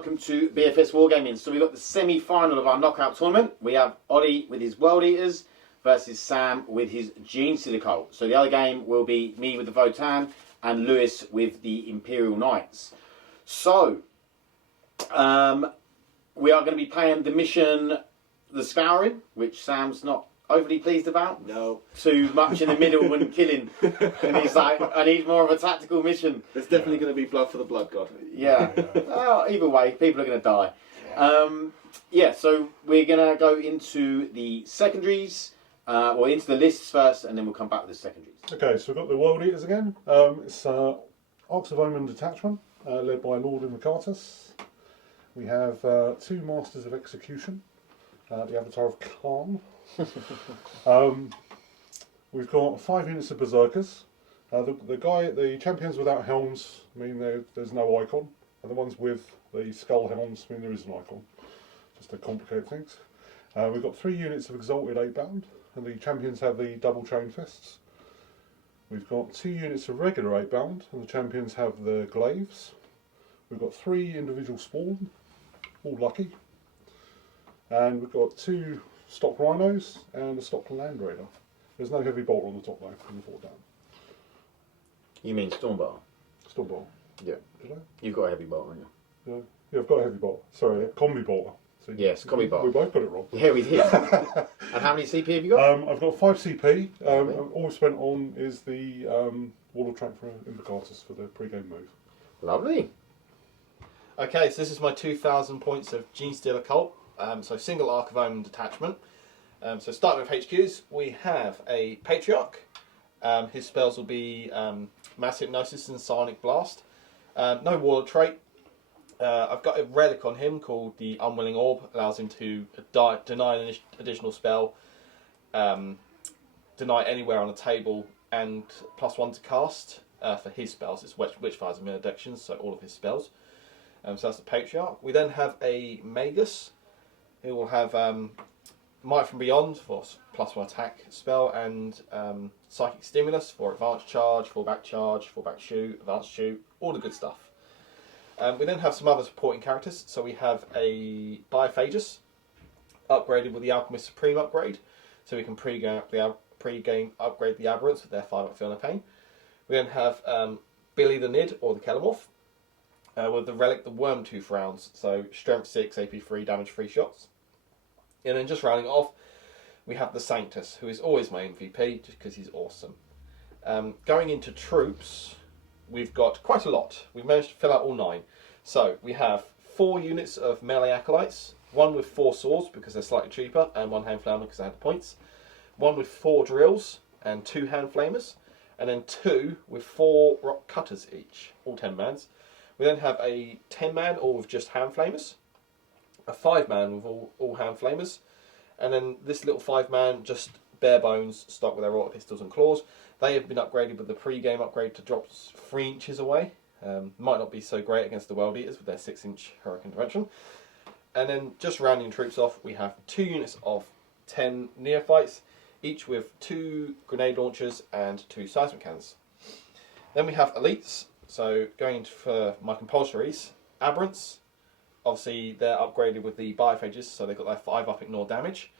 welcome to BFS Wargaming. So we've got the semi-final of our knockout tournament. We have Ollie with his World Eaters versus Sam with his Genestealer cult. So the other game will be me with the Votan and Lewis with the Imperial Knights. So we are going to be playing the mission, the Scouring, which Sam's not overly pleased about. No. Too much in the middle when killing. And he's like, I need more of a tactical mission. There's definitely going to be blood for the blood god. Yeah. Well, either way, people are going to die. Yeah, so we're going to go into the secondaries, or into the lists first, and then we'll come back with the secondaries. Okay, so we've got the World Eaters again. It's Arks of Omen Detachment, led by Lord Invocatus. We have 2 Masters of Execution, the Avatar of Khorne. We've got 5 units of Berserkers. The champions without helms mean there's no icon, and the ones with the skull helms mean there is an icon, just to complicate things. We've got 3 units of Exalted 8-bound, and the champions have the double chain fists. We've got 2 units of regular 8-bound, and the champions have the glaives. We've got 3 individual spawn, all lucky, and we've got 2 stock rhinos and a stock land raider. There's no heavy bolt on the top though, in the fort down. You mean Stormbar? Stormbar. Yeah. Did I? You've got a heavy bolt, haven't you? Yeah, I've got a heavy bolt. Sorry, a combi bolt. See, yes, combi bolt. We both got it wrong. Yeah, we did. And how many CP have you got? I've got 5 CP. All I've spent on is the Warlord track for Invocatus for the pre-game move. Lovely. Okay, so this is my 2,000 points of Genestealer cult. So single Ark of Omen Detachment. So starting with HQs, we have a Patriarch. His spells will be Mass Hypnosis and Psionic Blast. No Warlord trait. I've got a relic on him called the Unwilling Orb. Allows him to deny an additional spell, deny anywhere on a table, and +1 to cast for his spells. It's Witchfires and Maledictions, so all of his spells. So that's the Patriarch. We then have a Magus, who will have Might from Beyond for +1 attack spell, and Psychic Stimulus for advanced charge, fallback shoot, advanced shoot, all the good stuff. We then have some other supporting characters. So we have a Biophagus, upgraded with the Alchemist Supreme upgrade, so we can pre-game upgrade the Aberrants with their 5 Feel No Pain. We then have Billy the Nid, or the Kellamorph, with the relic, the Wormtooth rounds, so strength 6, AP 3, damage 3 shots. And then just rounding off, we have the Sanctus, who is always my MVP, just because he's awesome. Going into troops, we've got quite a lot. We've managed to fill out all 9. So we have 4 units of melee acolytes, 1 with 4 swords because they're slightly cheaper, and 1 hand flamer because I had the points. 1 with 4 drills and 2 hand flamers, and then 2 with 4 rock cutters each, all 10 mans. We then have a 10-man, all with just hand flamers, a 5-man with all hand flamers, and then this little 5-man just bare bones, stock with their auto pistols and claws. They have been upgraded with the pre-game upgrade to drops 3 inches away. Might not be so great against the World Eaters with their 6-inch Hurricane Dimension. And then just rounding troops off, we have 2 units of 10 neophytes, each with 2 grenade launchers and 2 seismic cannons. Then we have elites. So going into for my compulsories, Aberrants, obviously they're upgraded with the Biophages, so they've got their 5 up ignore damage,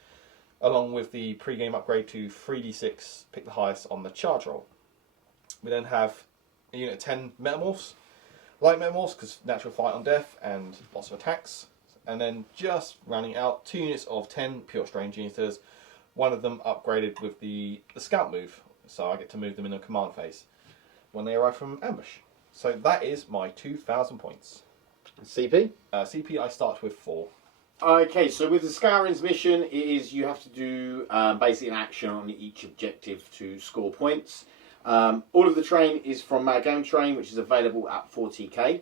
along with the pre-game upgrade to 3d6, pick the highest on the charge roll. We then have a unit of 10 Metamorphs, light Metamorphs because natural fight on death and lots of attacks, and then just rounding out 2 units of 10 Pure Strain Genestealers, one of them upgraded with the Scout move, so I get to move them in a command phase when they arrive from ambush. So that is my 2,000 points. CP? CP I start with 4. Okay, so with the Scouring's mission, it is you have to do basically an action on each objective to score points. All of the terrain is from Mad Game Terrain, which is available at 40k.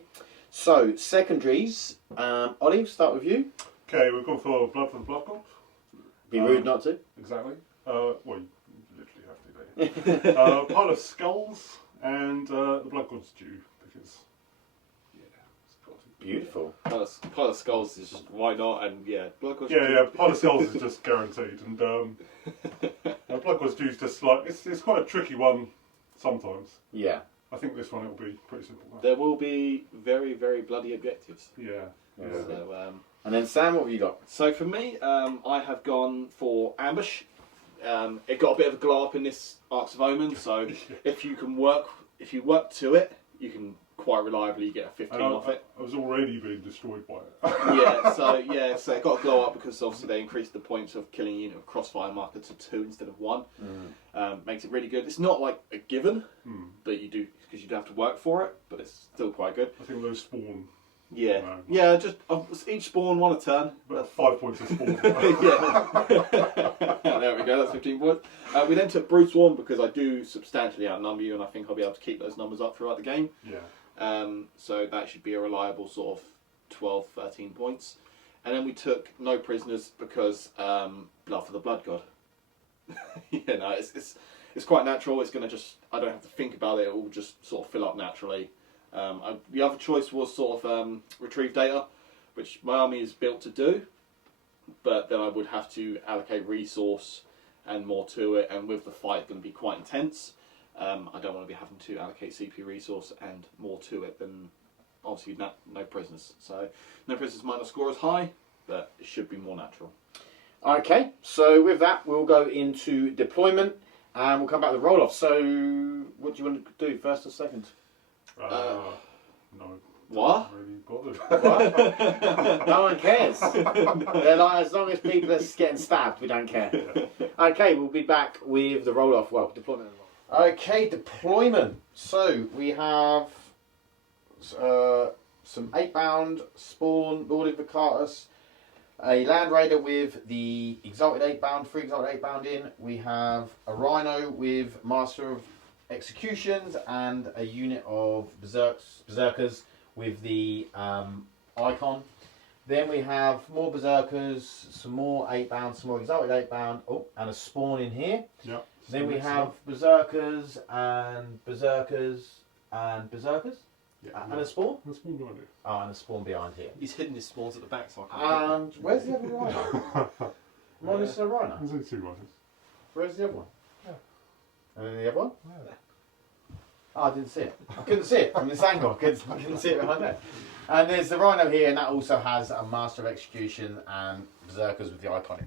So, secondaries, Ollie, start with you. Okay, we've gone for the Blood God. Be rude not to. Exactly. Well, you literally have to. Don't you? Pile of skulls and the Blood God's due because it's got to. Beautiful. Pile of skulls is just, why not? And yeah, Blood God's pile of skulls is just guaranteed, and Blood God's due is just like it's quite a tricky one sometimes. Yeah. I think this one it will be pretty simple. There will be very, very bloody objectives. Yeah. Yeah. So, And then Sam, what have you got? so for me, I have gone for ambush. It got a bit of a glow up in this Arks of Omen, so if you work to it, you can quite reliably get a 15 off it. I was already being destroyed by it. So it got a glow up because obviously they increased the points of killing a unit of crossfire marker to 2 instead of 1. Makes it really good. It's not like a given, but you do because you do have to work for it, but it's still quite good. I think those spawn. Yeah, just each spawn 1 a turn. But 5 points of spawn. There we go, that's 15 points. We then took Brute Swarm because I do substantially outnumber you and I think I'll be able to keep those numbers up throughout the game. So that should be a reliable sort of 12, 13 points. And then we took no prisoners because Blood for the Blood God. It's quite natural. It's going to just, I don't have to think about it. It will just sort of fill up naturally. The other choice was sort of retrieve data, which my army is built to do, but then I would have to allocate resource and more to it, and with the fight going to be quite intense, I don't want to be having to allocate CP resource and more to it than obviously no prisoners. So no prisoners might not score as high, but it should be more natural. Okay, so with that we'll go into deployment and we'll come back to roll-off. So what do you want to do, first or second? No. What? Really bothered. No one cares. They're like, as long as people are getting stabbed, we don't care. Okay, we'll be back with the roll-off. Well, deployment. Okay, deployment. So we have some 8-bound spawn, Lord Invocatus, a Land Raider with the Exalted 8-bound, 3 Exalted 8-bound in. We have a Rhino with Master of Executions and a unit of Berserkers with the icon. Then we have more Berserkers, some more 8-bound, some more Exalted 8-bound, and a spawn in here. Yep. Then we have Berserkers and Berserkers and Berserkers. Yeah, And a spawn? And a spawn behind it. Oh, and a spawn behind here. He's hidden his spawns at the back, so I can't. And where's the other Rhino? Am I missing a Rhino? There's only 2 rhinos. Where's the other one? Yeah. And then the other one? Yeah. Oh, I didn't see it. I couldn't see it from this angle. I couldn't see it behind there. And there's the Rhino here, and that also has a Master of Execution and Berserkers with the iconic.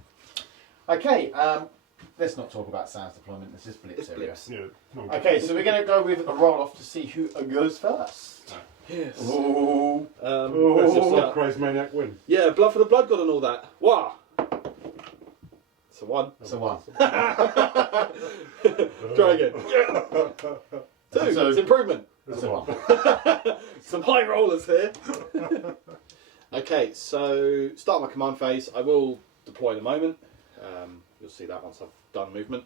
Okay, let's not talk about Sam's deployment. This is Blitz area. Blips. Yeah. No, Okay, so we're going to go with a roll-off to see who goes first. Yes. Oh. Let's just Oh. let Crazy Maniac win. Yeah, Blood for the Blood God and all that. Wow. It's a 1. So one. Try again. 2. So- It's improvement. That's a one. Some high rollers here. Okay, so start my command phase. I will deploy in a moment. You'll see that once I've done movement.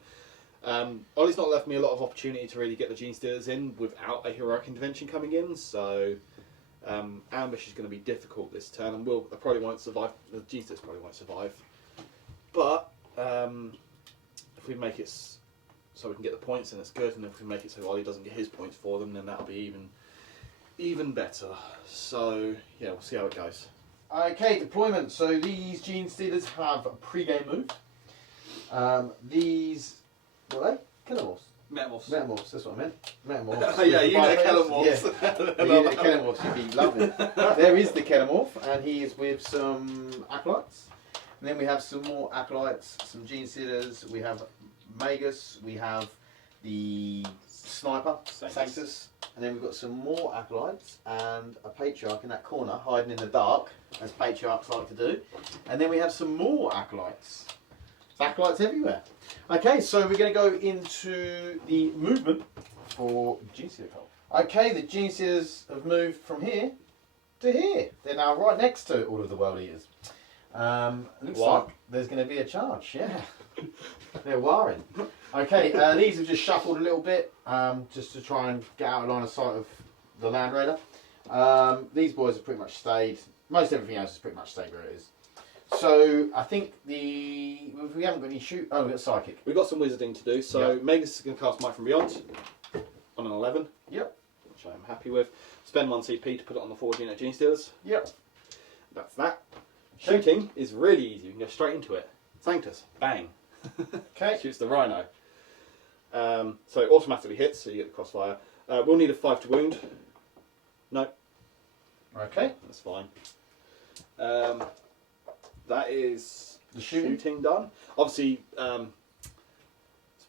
Ollie's not left me a lot of opportunity to really get the Genestealers in without a heroic intervention coming in, so ambush is going to be difficult this turn, and I probably won't survive. The Genestealers probably won't survive. But if we make it so we can get the points, then it's good, and if we make it so Ollie doesn't get his points for them, then that'll be even better. So yeah, we'll see how it goes. Okay, deployment. So these Genestealers have a pre-game move. These, what are they? Kilomorphs. Metamorphs. Metamorphs, that's what I meant. Metamorphs. Yeah, you know Kilomorphs. Kilomorphs. Yeah, a unit of Kilomorphs you'd be loving. There is the Kilomorph, and he is with some Acolytes. And then we have some more Acolytes, some Genestealers, we have Magus, we have the Sniper, Sanctus, and then we've got some more Acolytes and a Patriarch in that corner, hiding in the dark, as Patriarchs like to do. And then we have some more Acolytes. There's Acolytes everywhere. Okay, so we're going to go into the movement for Genestealer Cult. Okay, the Genestealers have moved from here to here. They're now right next to all of the World Eaters. Looks like there's going to be a charge, yeah. They're warring. Okay, these have just shuffled a little bit, just to try and get out of line of sight of the Land Raider. These boys have pretty much stayed. Most everything else has pretty much stayed where it is. So I think we haven't got any shoot. Oh, we've got Psychic. We've got some wizarding to do, so Yep. Magus is going to cast Might from Beyond on an 11. Yep. Which I'm happy with. Spend 1 CP to put it on the forward unit of Genestealers. Yep. That's that. Shooting is really easy. You can go straight into it. Sanctus, bang. Okay. Shoots the Rhino. So it automatically hits, so you get the crossfire. We'll need a 5 to wound. No, Okay. that's fine. That is The shooting. done. Obviously,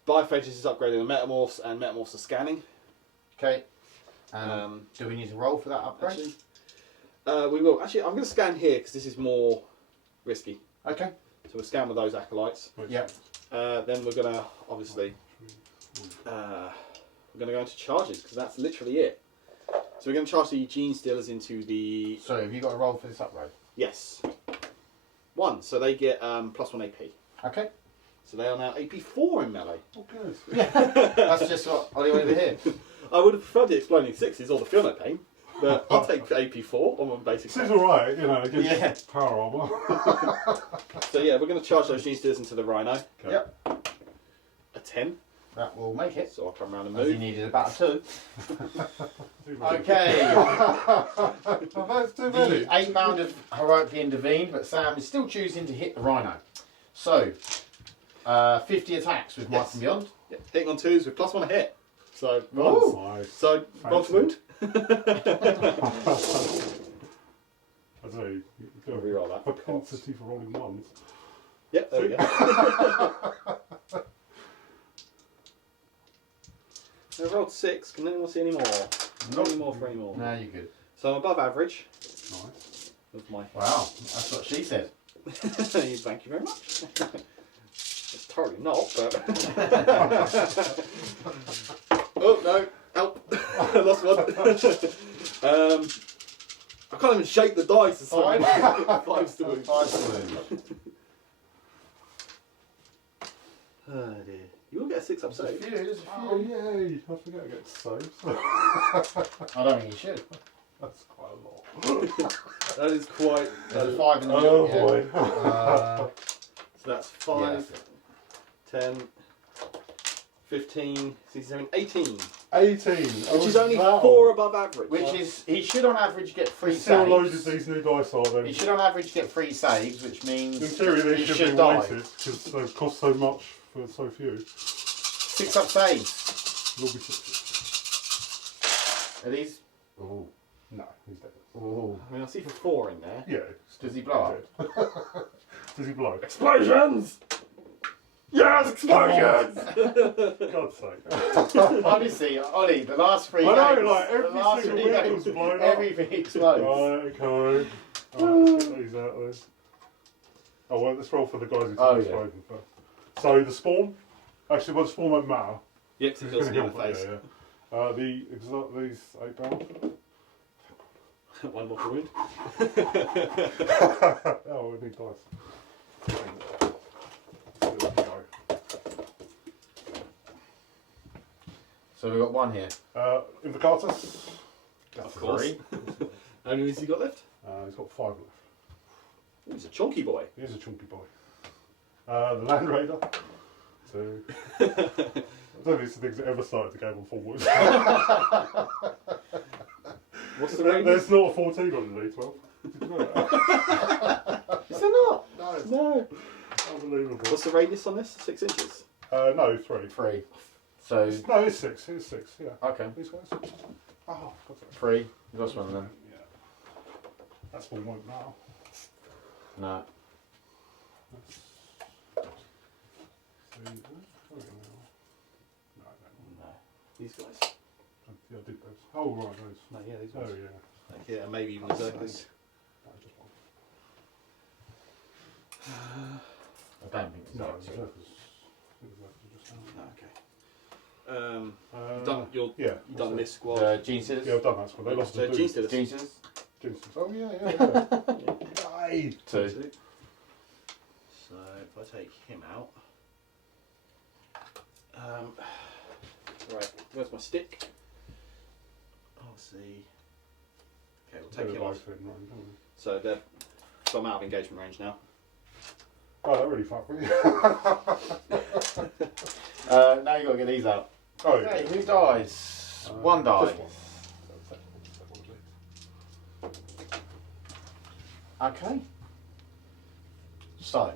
Biphages is upgrading the Metamorphs, and Metamorphs are scanning. Okay. Do we need to roll for that upgrade? Actually, we will. Actually, I'm going to scan here because this is more risky. Okay. So we'll scan with those acolytes. Yep. Then we're going to, obviously, we're going to go into charges because that's literally it. So we're going to charge the Genestealers into the... So have you got a roll for this upgrade? Yes. 1. So they get +1 AP. Okay. So they are now AP 4 in melee. Oh, good. That's just what Ollie wanted to hear. I would have preferred the Exploding Sixes or the Fiona Pain, but I'll take AP 4 on my basic. This is alright, you know, against power armor. So yeah, we're going to charge those Genestealers into the Rhino. Okay. Yep. A 10. That will make it. So I'll come around and As you move. needed about a 2. Okay. Okay. That's too The many. 8 bound have heroically intervened, but Sam is still choosing to hit the Rhino. So, 50 attacks with Might from Beyond. Yeah, hitting on 2s with +1 a hit. So Ooh. Nice. So roll to wound. I don't know, you've got Reroll that. propensity for rolling ones. Yep, there we go. I rolled 6. Can anyone see any more? Not any more for any more. No, you're good. So I'm above average. Nice. With my. Wow, that's what she said. Thank you very much. It's totally not, but. Oh no! Help! I lost one. I can't even shake the dice. It's like 5s to wound. 5 to wound. Oh dear. You will get a 6 up save. Oh, yay! I forget I get saves. I don't think you should. That's quite a lot. That is quite. There's a 5 in the Oh, middle. boy. So that's 5, 10, 15, 16, 18. 18. Which is only 4 above average. Which is, he should on average get 3 Still loaded saves. these new dice are then. He should on average get 3 saves, which means In theory, they he should should be die. weighted because they cost so much for so few. 6 up saves. It'll be 6. Are these? Oh. No, he's dead. Oh. I mean, I see 4 in there. Yeah. Does he blow up? Does he blow? Explosions! Yes, explosions! God's sake. Honestly, Ollie, the last 3 I know, games, like, every the last single 3 window's games, blown up. everything explodes. Right, okay. Alright, let's get these out then. Oh, well, let's roll for the guys who Oh, took yeah. explosion first. So, the spawn. Actually, well, the spawn won't matter. Yep, so it It's does gonna in the help, face. yeah. These 8 pounds. One more for wound. Oh, we need dice. There we go. So we've got 1 here. Invocatus. Of course. 3. How many has he got left? He's got 5 left. Ooh, he's a chunky boy. He is a chunky boy. The Land Raider. 2. I don't think it's the things that ever started the game on forwards. What's the radius? There's not a 14 on the D12. Did you know that? Is there not? No. No. Unbelievable. What's the radius on this? 6 inches? No, 3. 3. So, No, it's 6. It's 6, yeah. okay. These guys? Oh, God's sake. 3. You lost 1 of them. Yeah. That's one won't now. No. That's... No. These guys? Yeah, I did those. Oh, right, those. No, yeah, these Oh, ones. yeah. Yeah, maybe even Berserkers. No, just one. I don't think so. No, Berserkers. Just now. No, okay. You've done, yeah. you've done this squad. Genestealers? Yeah, I've done that squad. They lost So to Genestealers. Genestealers? Oh, yeah. Yay! 2. So if I take him out, right, where's my stick? I'll see. Okay, we'll take him off. So I'm out of engagement range now. Oh, that really fucked me. Now you've got to get these out. Oh, yeah. Okay, who dies? 1 dies. Just one. Okay. So,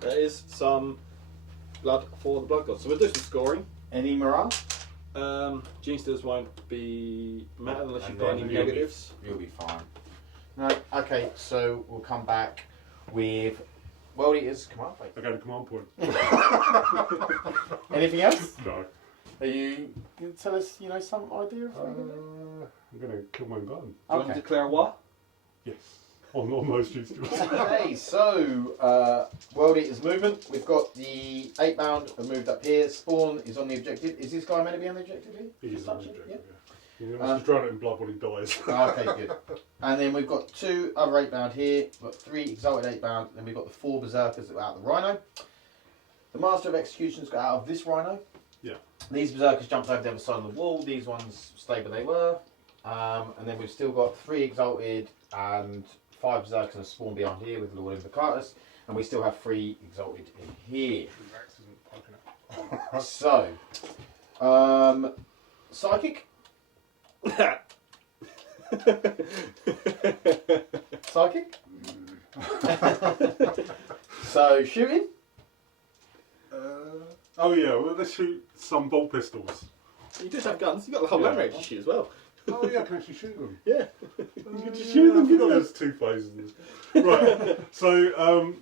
There is some blood for the blood god. So we'll do some scoring. any morale? Genestealers won't be matter unless you've And got then any you'll be- negatives. You'll be fine. No, okay, so we'll come back with World Eaters. Come on, I got a command point. anything else? No. Are you can you tell us, some idea of anything? I'm going to kill my own gun. Do you want Okay. to declare war? Yes. On those Genestealers. Okay, so World Eaters movement. We've got the 8 bound moved up here. Spawn is on the objective. Is this guy meant to be on the objective here? He is Just on touch the it, objective, yeah. You must just drown it in blood when he dies. Okay, good. And then we've got 2 other 8 bound here. We've got 3 exalted 8 bound. Then we've got the 4 berserkers that are out of the rhino. The master of executions got out of this rhino. Yeah. These berserkers jumped over the other side of the wall. These ones stayed where they were. And then we've still got 3 exalted and 5 berserkers and a spawn behind here with Lord Invocatus. And we still have 3 exalted in here. So, psychic. Psychic. So shooting. Oh yeah, well, let's shoot some bolt pistols. You do have guns. You've got the whole land range to shoot as well. Oh yeah, I can actually shoot them. Yeah. You can just shoot them, I forgot there's 2 phases in this. Right, so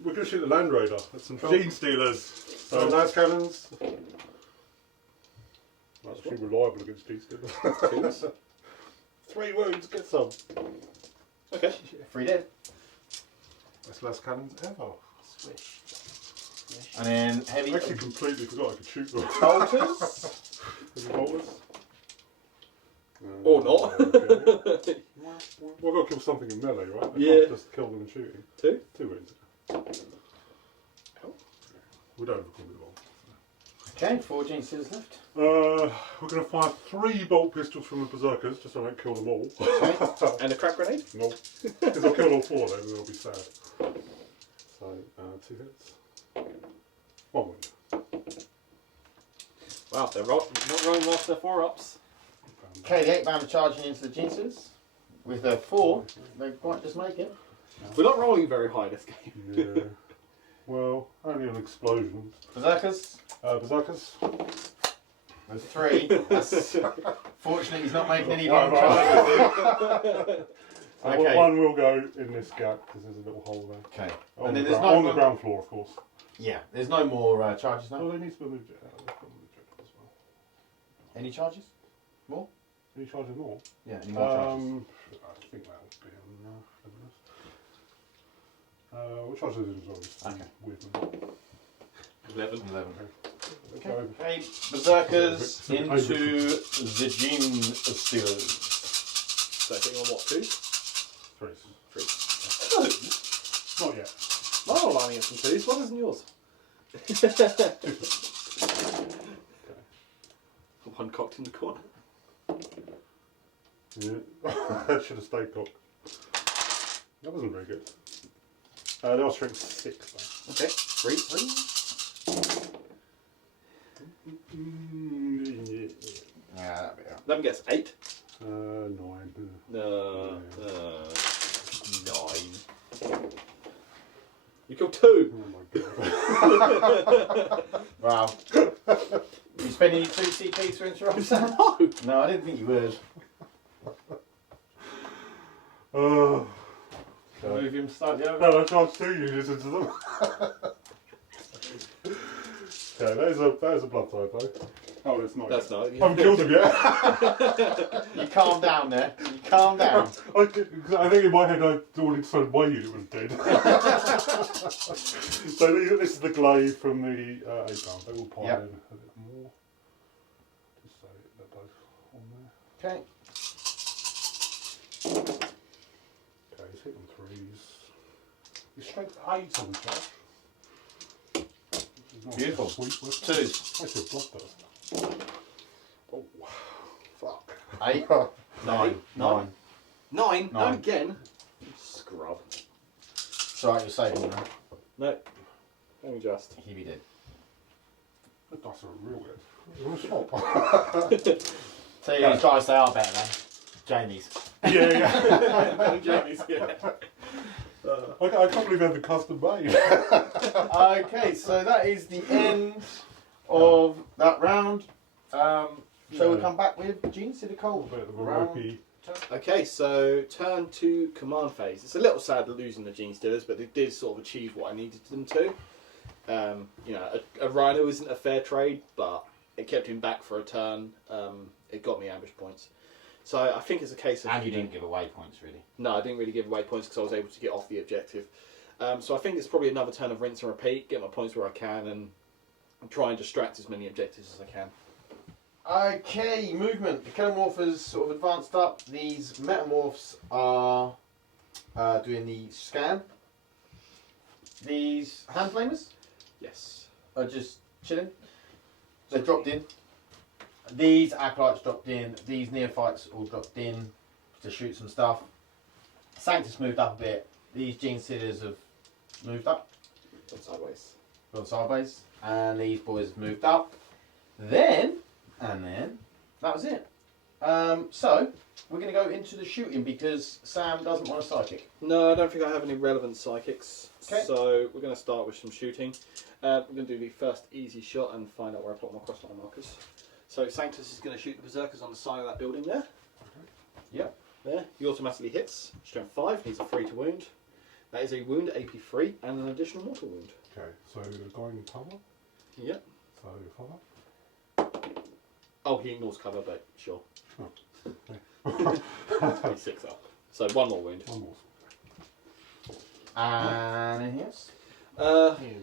we're going to shoot the Land Raider. That's some Genestealers. So las cannons. That's pretty reliable against Genestealers. 3 wounds, get some. Okay. 3 dead. Best las cannons ever. Swish. And then heavy. I actually completely forgot I could shoot them. Bolters. Heavy bolters. Or not. Okay. Well, I've got to kill something in melee, right? I Yeah. can't just kill them in shooting. 2. 2 wounds. Cool. We don't have a combat bolt. Okay, 4 Genestealers left. We're going to fire 3 bolt pistols from the berserkers, just so I don't kill them all. And a crack grenade? Nope. Because I'll kill all 4 then, and they'll be sad. So, 2 hits. 1 wound. Wow, they're not rolling off their 4-ups. Okay, the 8 bound are charging into the Genestealers. With their 4, they might just make it. We're not rolling very high this game. Yeah. Well, only on explosions. Berserkers. Berserkers. There's 3. That's fortunately he's not making any One- long charges. Okay. 1 will go in this gap, because there's a little hole there. Okay. On, And the, then there's ground, no on the more. ground floor, of course. Yeah, there's no more charges now. Oh, they need to be moved out. They've got to move it as well. Any charges? More? Any charges more? Yeah, any more charges? I think that would be on what charges is it? Okay. Weird. 11. 11. Okay. Okay, Berserkers Okay. into the Genestealers. So hitting on what, 2? 3. 3. Not yet. Mine are lining up some 2s. What isn't yours? One cocked in the corner. Yeah. That should have stayed cocked. That wasn't very good. They are strength 6 though. Okay, 3. Yeah, that'll be alright. 11 gets 8. 9. No. Yeah. 9. You killed 2. Oh my god. Wow. You spending 2 CPs for interrupt, Sam? No. No, I didn't think you would. Oh. Move him slightly over. No, I charged 2 units into them. Okay, that is a blood type though. Oh, it's not. That's not. I haven't killed him yet. You calm down there. You calm down. I think in my head I already decided my unit was dead. So this is the glaive from the 8 pound. They will pile Yep. in a bit more. Just so they're both on there. Okay. Okay, he's hitting 3s. He's strength 8 on the charge. Beautiful. Sweet. 2s. That's your bloodthirst. Oh, fuck. 8. 9. 9. 9? No, 9. again. Scrub. It's alright, you're saving him now. No. Let me just. He be dead. The dice are real good. You're a shop. Tell you whose dice they are better than Jamie's. Yeah. Jamie's, yeah. I can't believe they had the custom made. Okay, so that is the end of that round. So we'll come back with Genestealer Cole. A bit of a ropey. Okay, so turn to command phase. It's a little sad losing the Genestealers, but they did sort of achieve what I needed them to. You know, a Rhino isn't a fair trade, but it kept him back for a turn. It got me ambush points. So I think it's a case of... And you didn't give away points, really. No, I didn't really give away points because I was able to get off the objective. So I think it's probably another turn of rinse and repeat, get my points where I can, and try and distract as many objectives as I can. Okay, movement. The Kenomorph has sort of advanced up. These Metamorphs are doing the scan. These Hand Flamers Yes. are just chilling. They dropped in. These Acolytes dropped in. These Neophytes all dropped in to shoot some stuff. Sanctus moved up a bit. These Genestealers have moved up. Gone sideways. Gone sideways. And these boys have moved up. Then, that was it. So, we're going to go into the shooting because Sam doesn't want a psychic. No, I don't think I have any relevant psychics. Okay. So we're going to start with some shooting. We're going to do the first easy shot and find out where I put my crossline markers. So Sanctus is going to shoot the Berserkers on the side of that building there. Yep. There. He automatically hits. Strength 5. He's a 3 to wound. That is a wound, AP 3, and an additional mortal wound. Okay, so the guy in cover. Yep. So follow. Oh, he ignores cover, but sure. Oh. He's 6 up. So one more wound. One more. And anything else?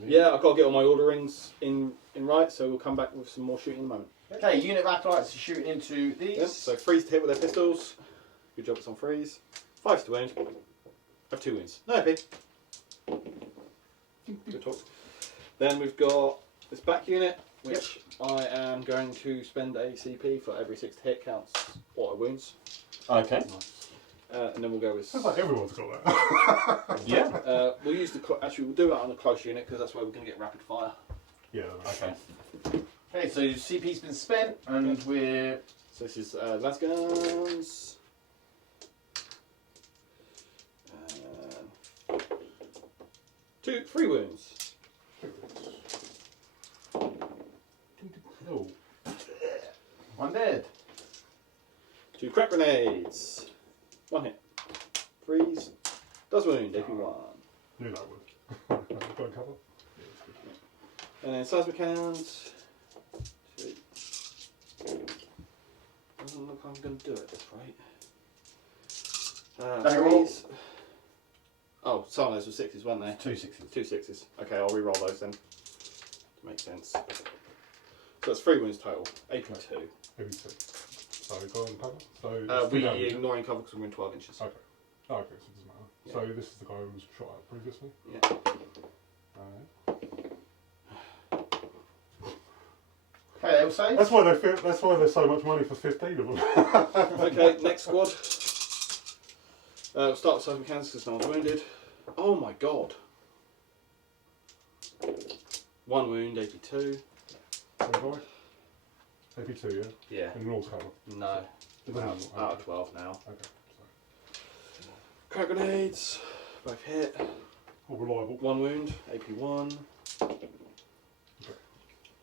Yeah, I've got to get all my orderings in right, so we'll come back with some more shooting in a moment. Okay, unit of Acolytes are shooting into these. Yep. So 3s to hit with their pistols. Good job, it's on 3s. 5s to wound. I have 2 wounds. No AP. Good talk. Then we've got this back unit, which I am going to spend a CP for every 6 to hit counts auto wounds. Okay. And then we'll go with... Sounds like everyone's got that. Yeah. we'll use the... Actually, we'll do that on a close unit because that's where we're going to get rapid fire. Yeah. Okay. Okay, so CP's been spent and we're... So this is Lasguns. 3 wounds. Oh. 1 dead. 2 crack grenades. 1 hit. 3s. Does wound, AP 1. Knew that would. Got a cover? And then seismic hands. 2. Doesn't look like I'm going to do it this rate. Don't roll. 3s. Oh, some of those were 6s, weren't they? 2 6s. 2 6s. Okay, I'll re-roll those then. To make sense. So that's 3 wounds total. AP 2. Maybe 2. So go and cover. So We down, yeah? ignoring cover because we're in 12 inches. Okay. Oh, okay, so it doesn't matter. Yeah. So this is the guy who was shot at previously. Yeah. Okay, they all save. That's why that's why there's so much money for 15 of them. Okay, next squad. We'll start with seismic hands because no one's wounded. Oh my god. 1 wound, AP 2. So guy. AP2, yeah. Yeah. And North cover. No. Doesn't Out of 12 now. Okay. Crack grenades. Both hit. All reliable. 1 wound, AP 1.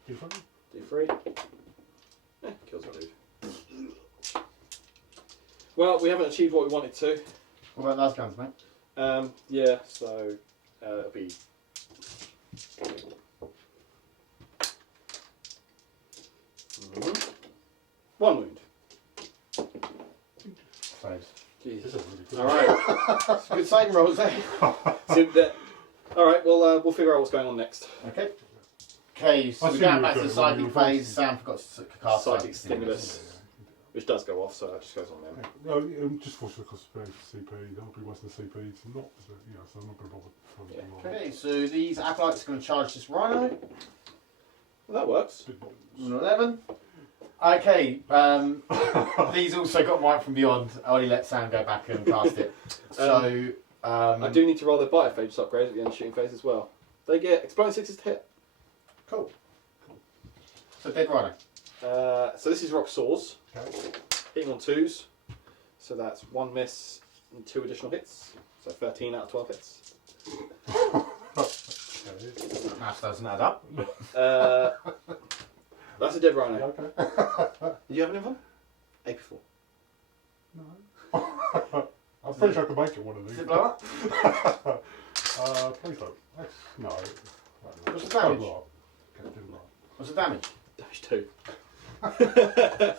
D3? D3. Kills a dude. Well, we haven't achieved what we wanted to. What about those guns, mate? Yeah, so it'll be. Mm-hmm. 1 wound. Saves. This Jesus. is really good. Alright. Good saving rolls there. Alright, we'll figure out what's going on next. Okay. Okay, so I we're see going what back to you're the doing, psychic you're phase. Sam forgot to cast Psychic Stimulus, which does go off, so that just goes on then. No, just watch the cost of CP. I'll be wasting CP to not, so I'm not going to bother. Okay, so these Acolytes are going to charge this Rhino. Well, that works. 11. Okay, these also got Might from Beyond. I only let Sam go back and cast it. So, I do need to roll their Biophage upgrade at the end of shooting phase as well. They get exploding 6s to hit. Cool. So dead Rhino. So this is Rock Saws. Okay. Hitting on 2s. So that's 1 miss and 2 additional hits. So 13 out of 12 hits. Math doesn't add up. That's a dead rhino. Okay. Did you have an info? AP4. No. I'm pretty sure I could make it one of Does these. it blow up? Please don't. No. What's the damage? Okay, didn't blow up. What's the damage? Damage 2.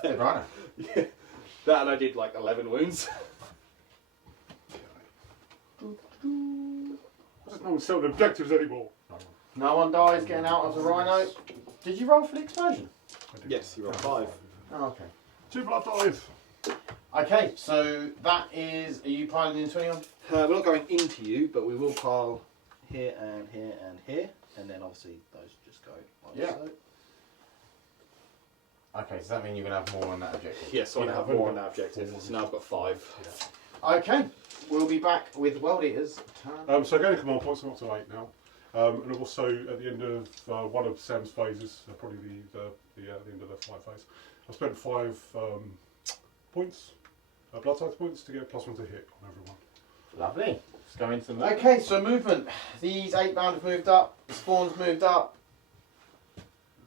Dead rhino. Yeah. That and I did like 11 wounds. No one's selling objectives anymore. No one dies getting out of the rhino. Did you roll for the explosion? Yes, you rolled 5. Oh, okay. 2 blood dive. Okay, so that is. Are you piling in 21? We're not going into you, but we will pile here and here and here, and then obviously those just go like so. Okay, so that means you're going to have more on that objective. Yes, so I Yeah, have more on that objective. So now I've got 5. Yeah. Okay, we'll be back with World Eaters. So going to command points, I'm up to 8 now. And also at the end of one of Sam's phases, probably the end of the fight phase, I spent 5 points, blood type points, to get +1 to hit on everyone. Lovely. Let's go into them. Okay, so movement. These 8-bound have moved up. The spawn's moved up.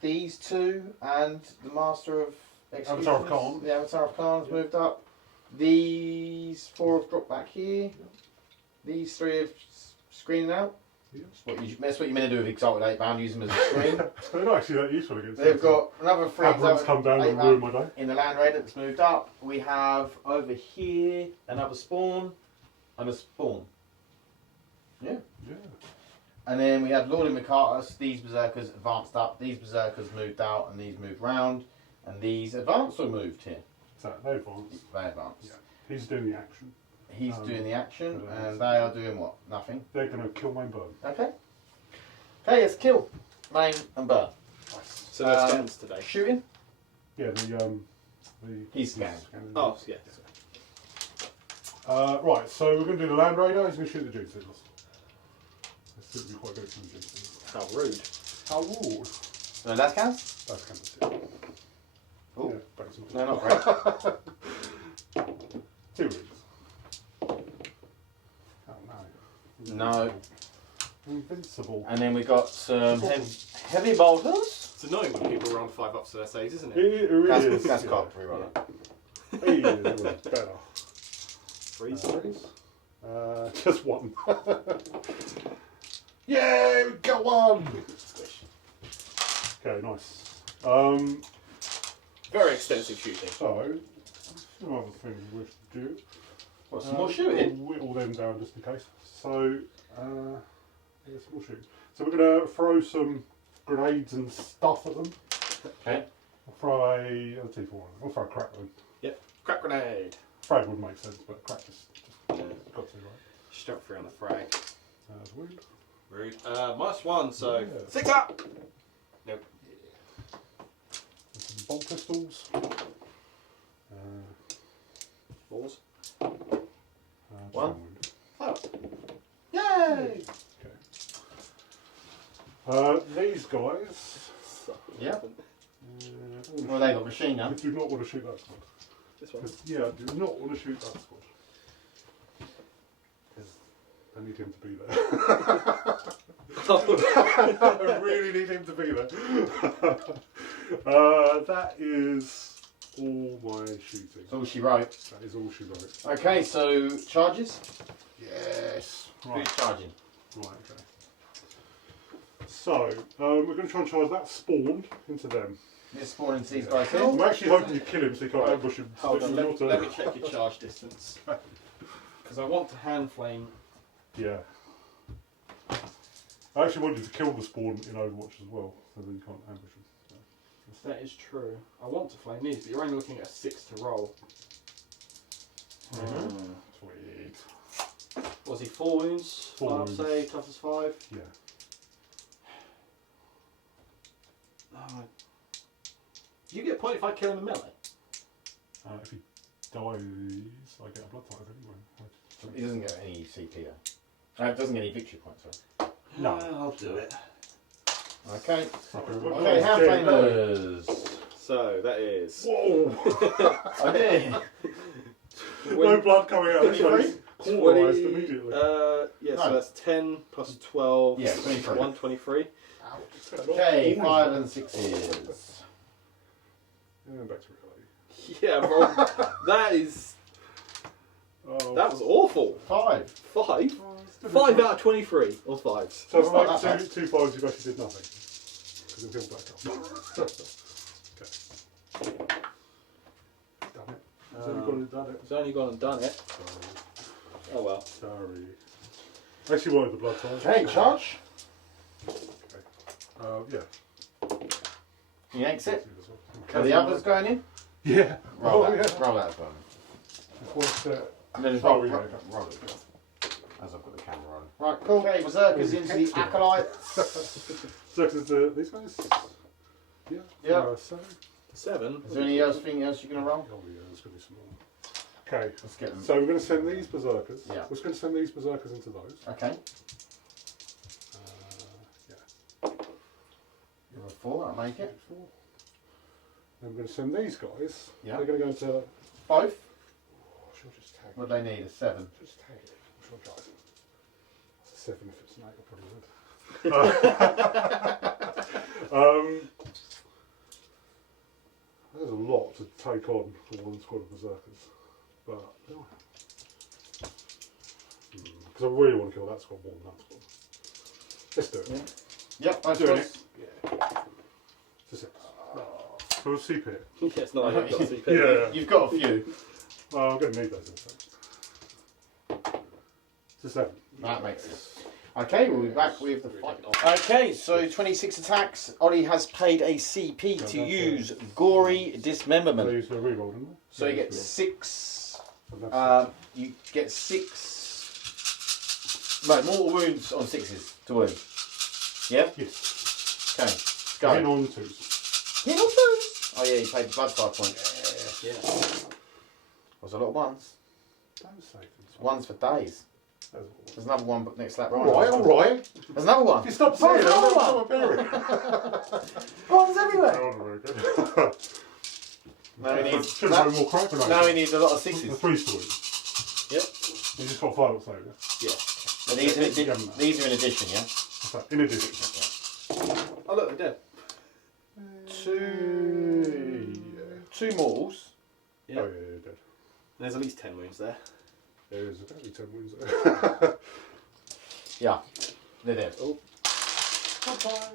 These 2 and the Master of Executions. Avatar of Khorne. The Avatar of Khorne has moved up. These 4 have dropped back here. These 3 have screened out. Yes. That's what you're meant to do with Exalted 8-bound, use them as a screen. They're not actually that useful against They've got another 3 Aberrants come down and ruin my day. in the land raid that's moved up. We have over here another spawn and a spawn. Yeah. Yeah. And then we have Lord Invocatus. These Berserkers advanced up. These Berserkers moved out and these moved round. And these advanced or moved here? So they advance. They advanced. Yeah. He's doing the action. He's doing the action but, and they are doing what? Nothing. They're going to kill, main, burn. Okay. Okay, let's kill, maim and burn. Nice. So no scans today. Shooting? Yeah, the He's scanned. Oh, yeah. Right, so we're going to do the Land Raider. He's going to shoot the Genestealers. This should be quite good for the Genestealers. How rude. How rude. No, that counts? That's kind of it. Oh. Yeah, but it's not. No, not great. 2 rings. Oh no. No. Invincible. And then we got some heavy bolters. It's annoying when people roll 5 ups to their saves, isn't it? It really is. That's yeah. cocked, reroll it. He is better. 3 Threes? Just 1. Yay, we got 1! Okay, nice. Very extensive shooting. So, some other things we wish to do. What, some more shooting? We'll whittle them down just in case. So, yeah, some more shooting. So we're going to throw some grenades and stuff at them. Okay. I'll throw a T4 on them. I'll throw a crack one. Yep. Crack grenade. Frag would make sense, but crack just Yeah. got to, right? Strap 3 on the frag. That's weird. Rude. -1, so Yeah. 6 up! Nope. And some bolt pistols. 4s. 1. wound. Oh. Yay! These guys. Yeah. Oh, Well, they got machine I guns. do not want to shoot that squad. This one. Yeah, I do not want to shoot that squad. Because I need him to be there. I really need him to be there. That is all my shooting. That's all she wrote. That is all she wrote. Okay, so charges. Yes. Right. Who's charging? Right, okay. So, we're going to try and charge that spawn into them. You're spawning to these guys here. I'm actually hoping you kill him so you can't ambush him. Hold on, It's your let turn. me check your charge distance. Because I want to hand flame. Yeah. I actually wanted to kill the spawn in Overwatch as well, so then you can't ambush them. So. That is true. I want to flame these, but you're only looking at a 6 to roll. Sweet. Was he 4 wounds? 4 5 wounds. save, toughness 5. Yeah. Oh. Do you get a point if I kill him in melee? If he dies, I get a blood type anyway. He doesn't get any CP though. It doesn't get any victory points though. No. I'll do it. Okay. Okay, Okay, hand flamers. So that is. Whoa! I did. No blood coming out of his face. Cauterized immediately. Yeah, No. so that's 10 plus 12. Yeah, 23. 123. Okay, 5 and 6s. And back to reality. Yeah, bro. That is. Oh. That was awful. 5. 5? 5 out of 23 or 5s. So if I not make that two 5s, you actually did nothing. Because it feels back up. Okay. Done it. It's only gone and done it. It's only gone and done it. Sorry. Oh well. Sorry. I actually wanted the blood tie. Okay, charge. Okay. Yeah. You exit. Okay. Are the others going in? Yeah. Roll Oh, that. yeah. Roll that as well. What's that? And then just Oh, roll, yeah. roll it. As I've got the camera on. Right, cool. Okay, Berserkers into the Acolytes. Circles these guys? Yeah. Yeah. 7. Is there anything else you're going to roll? Oh yeah, there's going to be some more. Okay. Let's get them. So we're going to send these Berserkers. Yeah. We're just going to send these Berserkers into those. Okay. Yeah. You're a 4, I'll make it. 4. Then we're going to send these guys. Yeah. They're going to go into. Both? Oh, she'll just tag. What do they need? A 7. Just tag it. She'll try it. It's a 7 if it's an 8, I probably would. There's a lot to take on for one squad of Berserkers. But. Because I really want to kill that squad more than that squad. Let's do it. Yep, I'm Doing doing it. Yeah. It's a 6. So we'll CP it. Yeah, it's not like I've got CP. Yeah. You've got a few. Well, I'm going to need those in a sec. It's a 7. That makes it. Okay, we'll be back with the fight. Okay, so 26 attacks. Ollie has paid a CP to use Gory They Dismemberment. used a reroll, didn't they? So you Yeah, get reroll. 6. So that's You get 6. No, mortal wounds on 6s to wound. Yeah? Yes. Okay, Hit go. on 2s. Hit on 2s. Oh yeah, you paid the blood 5 points. Yeah. There's a lot of ones. Don't say things. Ones for days. That's There's another one next to that right. alright. There's another one. If you stop Oh, saying it, there's I'm another not one. appearing. Ones everywhere. That wasn't very good. Now he needs. Should have more crap tonight. Now he needs a lot of The 6s. 3 stories. Yep. You just got 5 or so, yeah? Yeah. But these are in addition, yeah. What's that? In addition. Oh look, they're dead. 2 mortals. Yeah. Oh, yeah, you're dead. There's at least 10 wounds there. There's apparently 10 wounds there. Yeah, they're dead. Oh. Top 5.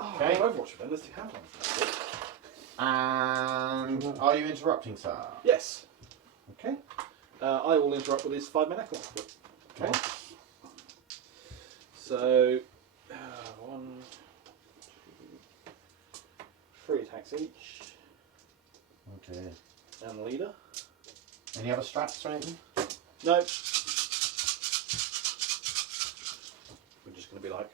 Oh, Okay. Overwatch event, let's have one. And are you interrupting, sir? Yes. Okay. I will interrupt with this 5-man echo. Okay. So, 1, 2, 3 attacks each. Okay. And the leader. Any other strats or anything? No. We're just going to be like.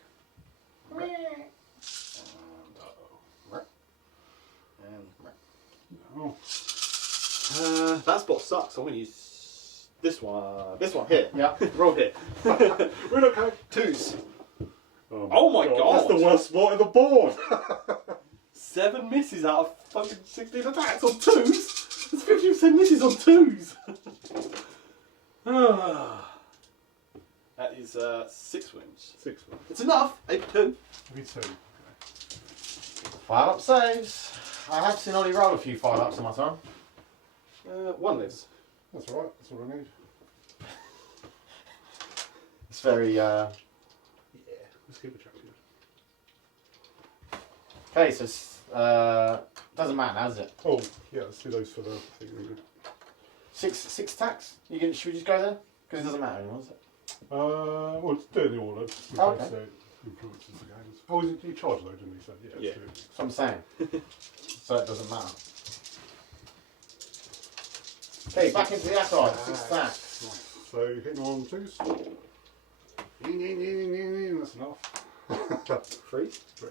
And Oh. that spot sucks. I'm going to use this one. This one here. Yeah. Roll here. We're okay. 2s. Oh my God. That's the worst spot in the board. 7 misses out of fucking 16 attacks on 2s. There's 50% misses on 2s. That is 6 wounds. 6 wounds. It's enough. 8 for 2. Me too. 5-up saves. I have seen Ollie roll a few 5-ups in my time. 1 lives. That's alright. That's all I need. It's very. Yeah. Let's keep the champion. Okay, so doesn't matter now, does it? Oh, yeah. Let's do those for the thing. 6 attacks. Should we just go there? Because it doesn't matter anymore, does it? Well, let's do it in the order. In Oh, case okay. it influences the games. Oh, he charged though, didn't he? So, yeah. Yeah. Let's do it. That's what I'm saying. So it doesn't matter. Okay, back into the acolyte. 6 attacks. Nice. So hitting on 2s. That's enough. 3. 3.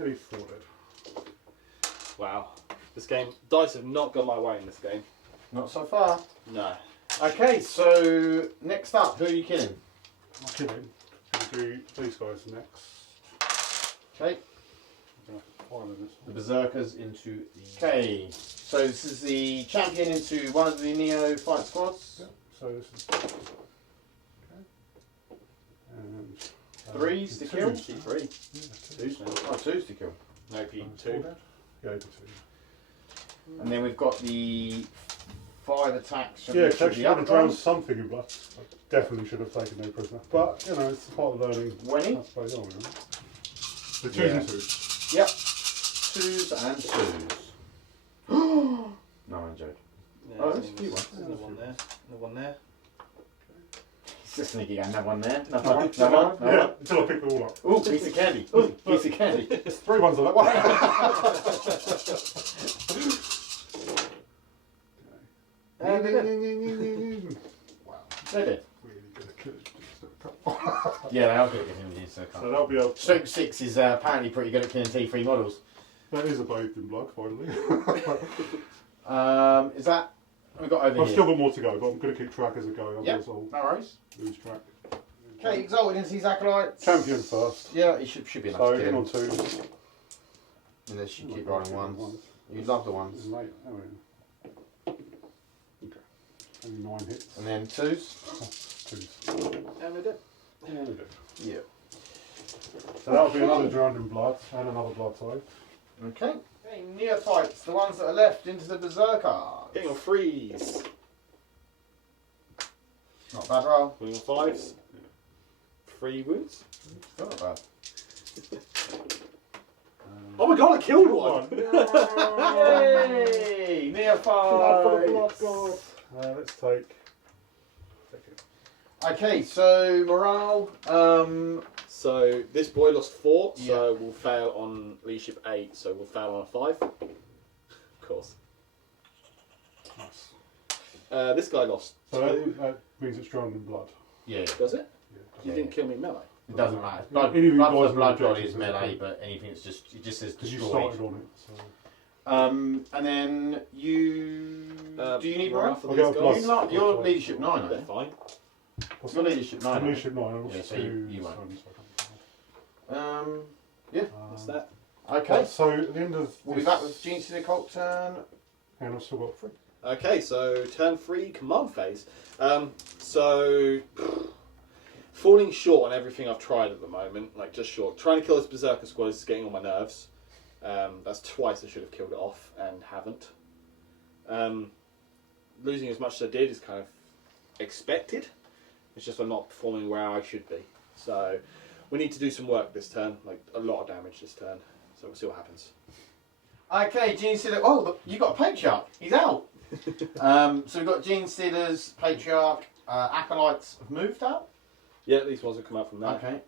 Any 4 dead. Wow. This game, dice have not gone my way in this game. Not so far. No. Okay, so next up, who are you killing? I'm kidding. Gonna do these guys next. Okay, I'm gonna fire this the one. Berserkers into the. Okay, so this is the champion into one of the Neo fight squads. Yeah, so this is. Okay. And 3s to kill. See 3. Yeah, 2s now. Oh, 2s to kill. No, P2. Yeah, P2. And then we've got the 5 attacks. From Yeah, each of actually the would other have drowned ones. something in blood. I definitely should have taken no prisoner. But, you know, it's part of learning. Winnie? That's very long, isn't it? The 2s Yeah. and 2s. Yep. 2s and 2s. No, I'm joking. Yeah, Oh, there's a few ones. Another one there. Another one there. It's just sneaky, another one there. Another one. Yeah, Another one. Another one. until I pick them all up. Ooh, piece of candy. Ooh, piece of candy. There's 3 ones on that one. And then Wow. they did. Really good at killing. Yeah, they are good at giving him the So circle. that'll be a. Strength 6 is apparently pretty good at killing T3 models. That is a bathed in blood, finally. Is that we've got over I've here? still got more to go, but I'm going to keep track as I go. Yep, Otherwise I'll no worries. lose track. Okay, Exalted into his acolytes. Champion first. Yeah, he should be enough So to kill in him. on 2s. Unless you keep rolling ones. You love the ones. Mate, oh, yeah. Okay. Only 9 hits. And then 2s. 2s. And we did. And we do. Yeah. So that'll be another drowned in blood and another blood type. Okay. Okay, Neophytes, the ones that are left into the Berserker. Getting on 3s. Not a bad roll. Winning on 5s. 3 wounds. Still not bad. Oh my god, I killed one! Yay! Neophytes! Let's take it. Okay, so morale. So this boy lost 4, Yeah. so we'll fail on leadership 8, so we'll fail on a 5. Of course. Nice. This guy lost So 2. that means it's drowned in blood. Yeah, Does it? Yeah. You Yeah. didn't kill me in melee. it doesn't matter. Blood, Anything blood for dies the blood with god objectives is is melee, okay. but anything that's just it just says Because you destroyed. started on it. So. And then you. Do you need morale morale? for I'll these get a plus. guys? You're leadership 9, aren't They're you? fine. You're leadership 9. I'm aren't you? leadership 9. I lost Yeah, so 2 you won't. sons, so I can't Yeah. What's that? Okay. So at the end of We'll be back with Genestealer Cult turn. and I've still got 3. Okay, so turn 3, command phase. So falling short on everything I've tried at the moment, like just short. Trying to kill this Berserker squad is getting on my nerves. That's twice I should have killed it off and haven't. Losing as much as I did is kind of expected. It's just I'm not performing where I should be. So we need to do some work this turn, like a lot of damage this turn. So we'll see what happens. Okay, Genestealer. Oh, look, you got a Patriarch. He's out. So we've got Genestealer's Patriarch. Acolytes have moved out. Yeah, these ones have come out from that. Okay.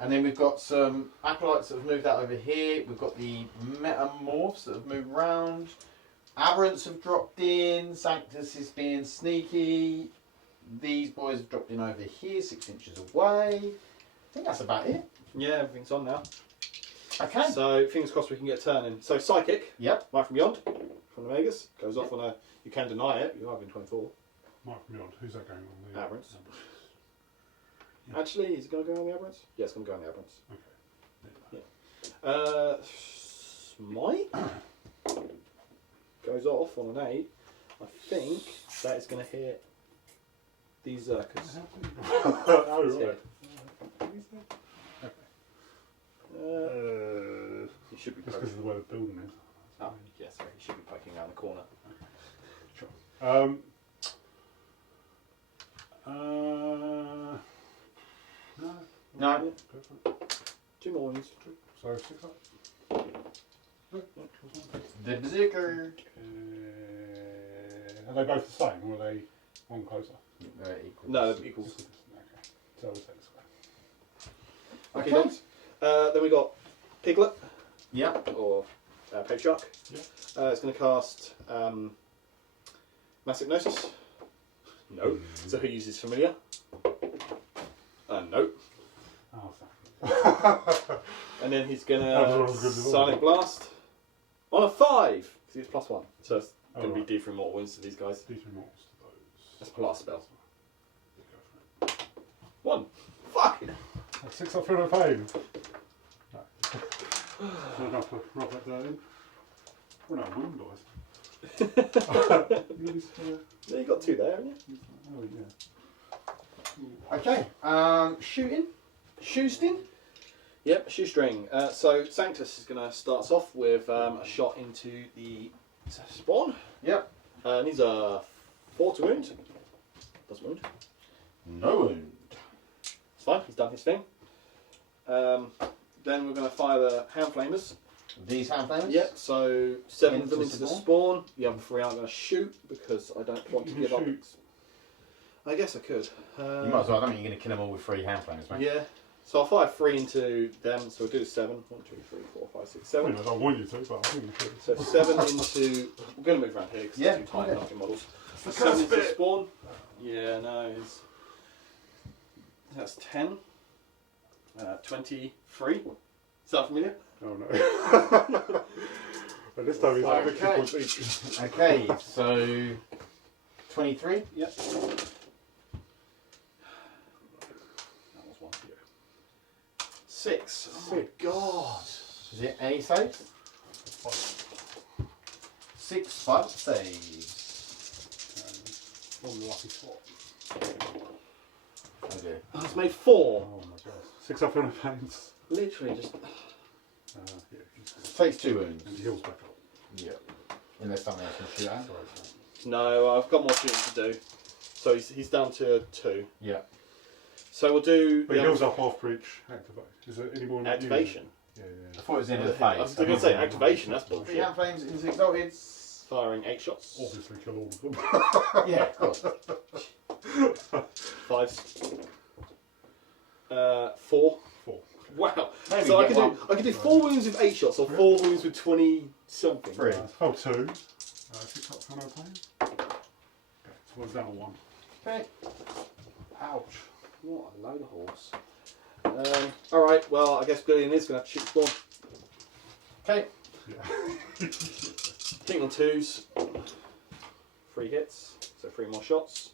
And then we've got some Acolytes that have moved out over here. We've got the Metamorphs that have moved around. Aberrants have dropped in. Sanctus is being sneaky. These boys have dropped in over here, 6 inches away. I think that's about it. Yeah, everything's on now. Okay. So fingers crossed we can get a turn in. So Psychic, Yep. Light from Beyond, from the Vegas, goes off on a, you can deny it, you are in 24. Mark from beyond. Who's that going on? The Aberrants. Actually, is it going to go on the Aberrants? Yeah, it's going to go on the Aberrants. Okay. Smite goes off on an 8. I think that is going to hit these Zerkers. Oh, It's right. hit. You should be Just poking. because of the way the building is. Oh, yes, sorry, you should be poking around the corner. Sure. No. No. Go for it. 2 more wounds. So 6 up. The Berserker. Are they both the same, or are they one closer? Equal. No, they're equals. Okay. So we'll take this guy. Okay, Okay. dogs. Then we got Piglet, Yep. or Patriarch. Yeah. It's going to cast Mass Hypnosis. No. So who uses Familiar? No. Oh, fuck. And then he's going That was to one of the good as well. Silent Blast on a 5. Because he's +1. So it's Oh, going to right. be D3 mortal wounds to these guys. D3 mortals to those. That's a last spell. Go for it. 1. Fuck! That's 6 up through the pain. No. So enough to rub that down in. We're not a wound, guys. Yeah, you got 2 there, haven't you? Oh, yeah. Okay. Shooting. Shoestring? Yep, shoestring. So Sanctus is going to start us off with a shot into the spawn. Yep. Needs a 4 to wound. Doesn't wound. No wound. It's fine, he's done his thing. Then we're going to fire the hand flamers. These hand flamers? Yep, so 7 of them Into into the spawn. spawn. The other 3 aren't going to shoot because I don't want to You give up. shoot. I guess I could. You might as well. I don't think you're going to kill them all with 3 hand flamers, mate. Yeah. So I'll fire 3 into them. So we'll do 7. 1, 2, 3, 4, 5, 6, 7. I don't want you to, but I think you should. So 7 into. We're going to move around here because Yeah, it's too tight okay. knocking models. the 7 cursed into the bit. spawn. Yeah, no, it's. That's 10. 23. Is that familiar? Oh no. But this time he's like Okay. 50 points each. Okay, so 23. Yep. That was 1. 6. Oh my god. Is it any saves? 6 5 saves. One lucky spot. Okay. Oh, it's made 4. Oh my god. 6 up on the pains. Literally just. Yeah, Takes 2 wounds. and he heals back up. Yeah. Unless something else can shoot at. No, I've got more shooting to do. So he's down to 2. Yeah. So we'll do. But he the heals up after each activate. Is there any more? activation. Yeah, I thought it was the end of the phase. I was going to say activation, that's 3 bullshit. hand flames into exalted. Firing 8 shots. Obviously kill all of them. Yeah, of course. 5s. 4. 4. Wow. Maybe So I get could do 4 wounds with 8 shots or 4 wounds with 20 something. 3. Oh, 2. 6 up for no pain. Okay, so one's down to 1. Okay. Ouch. What a load of horse. Alright, well, I guess Billion is going to have to shoot spawn. Okay. Yeah. Hitting on 2s. 3 hits, so 3 more shots.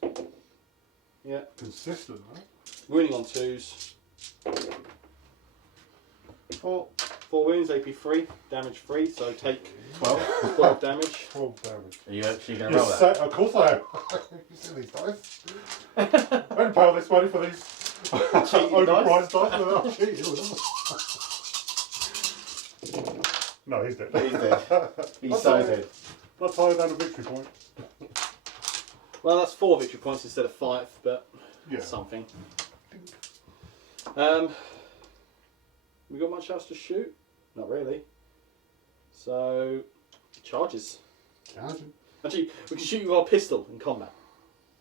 Yeah. Consistent, right? Wounding on 2s. 4. 4 wounds, AP 3, damage 3, so take 12. 12 damage. 12 damage. Are you actually going to roll Yes, that? of course I am. You see these dice? I didn't pay all this money for these overpriced dice, but I'm cheating. No, he's dead. He's dead. He's so dead. Not higher than a victory point. Well, that's 4 victory points instead of 5, but Yeah. something. We got much else to shoot? Not really. So, charges. Charging. Actually, we can shoot you with our pistol in combat.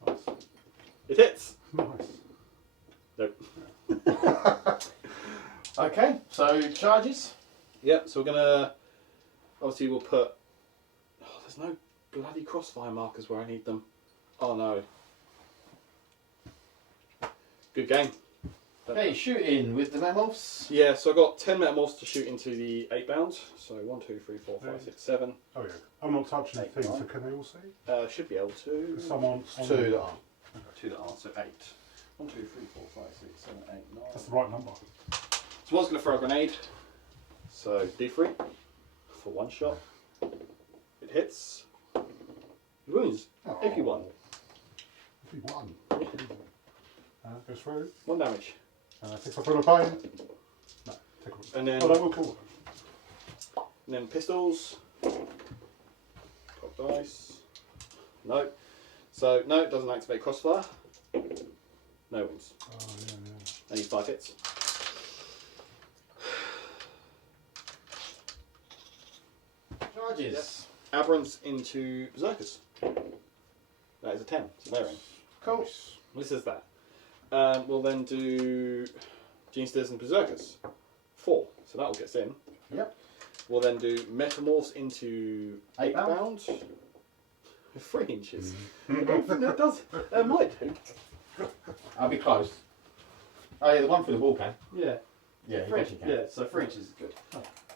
Nice. It hits. Nice. Nope. Okay, so charges. Yep, so we're gonna. Obviously, we'll put. Oh, there's no bloody crossfire markers where I need them. Oh no. Good game. Okay, shooting with the metamorphs. Yeah, so I've got 10 metamorphs to shoot into the 8 bound. So 1, 2, 3, 4, 5, 6, 7. Oh yeah. I'm not touching Eight, things, so nine. can they all see? Should be able to. Someone on 2 the- that aren't. 2 that aren't, so 8. 1, 2, 3, 4, 5, 6, 7, 8, 9. That's the right number. So one's going to throw a grenade. So D3 for 1 shot. It hits. Wounds. Oh. AP1. AP1. Goes through. 1 damage. 6 up on the pain. No, take a And then, Oh, no, we'll kill them. and then pistols. Cock dice. No. So, no, it doesn't activate crossfire. No wounds. Oh, yeah, yeah. I need 5 hits. Charges. Aberrants into Berserkers. That is a 10, so they're in. Cool. This is that. We'll then do Genestealers and Berserkers. 4, so that will get us in. Yep. We'll then do Metamorphs into 8 bound. bound. 3 inches. I don't think that does. That might do. I'll be close. Oh yeah, the one for the wall can. Yeah. Yeah, you 3 definitely can. Yeah, so 3 inches is good.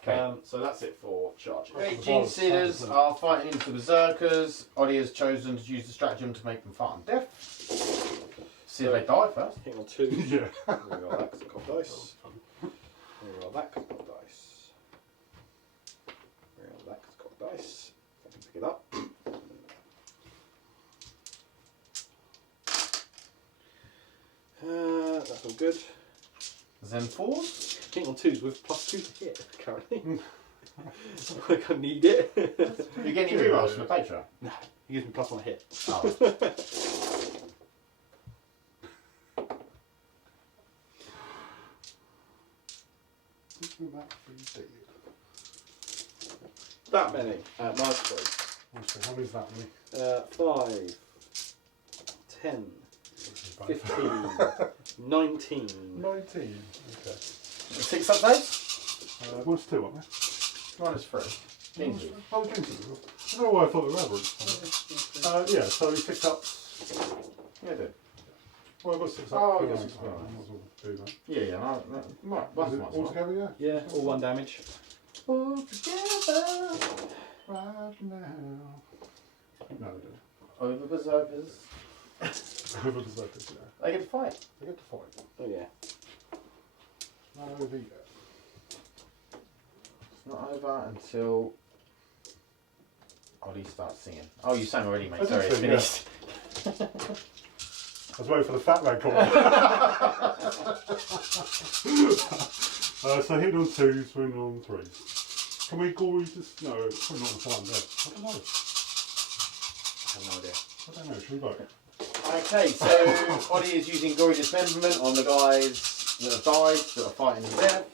Okay. So that's it for charges. Okay, Genestealers are fighting into the Berserkers. Ollie has chosen to use the stratagem to make them fight on death. See if they die first. Hitting on 2. Yeah. Reroll that because of cock dice. Reroll that because of cock dice. Reroll that because of cock dice. If I can pick it up. That's all good. Then 4s. King on 2s with +2 to hit currently. Like I need it. You get any rerolls from the Patreon? No, he gives me +1 to hit. Oh. That many at my choice. How many is that many? 5, 10, 15, 19. 19. Okay. 6 updates? Minus 2, aren't they? Minus 3. Easy. Oh, Genestealer. I don't know why I thought they were average. Yeah, so 6 ups. Yeah, do. Well, I've got 6 ups. Oh, I you've got might 6 as well do that. Yeah, right. Is it all together, yeah? Yeah, all 1 damage. All together. Right now. No, they don't. Over Berserkers. Over Berserkers, yeah. They get to fight. They get to fight. Oh yeah. Not over yet. It's not over until Ollie starts singing. Oh, you sang already, mate. I did Sorry, it's sing, finished. I was waiting for the fat man comment. So hitting on 2s, winning on 3s. Can we gory just... No, it's probably not the final death. I don't know. I have no idea. I don't know, should we vote? Okay, so Ollie is using Gory Dismemberment on the guys that have died, that are fighting to death.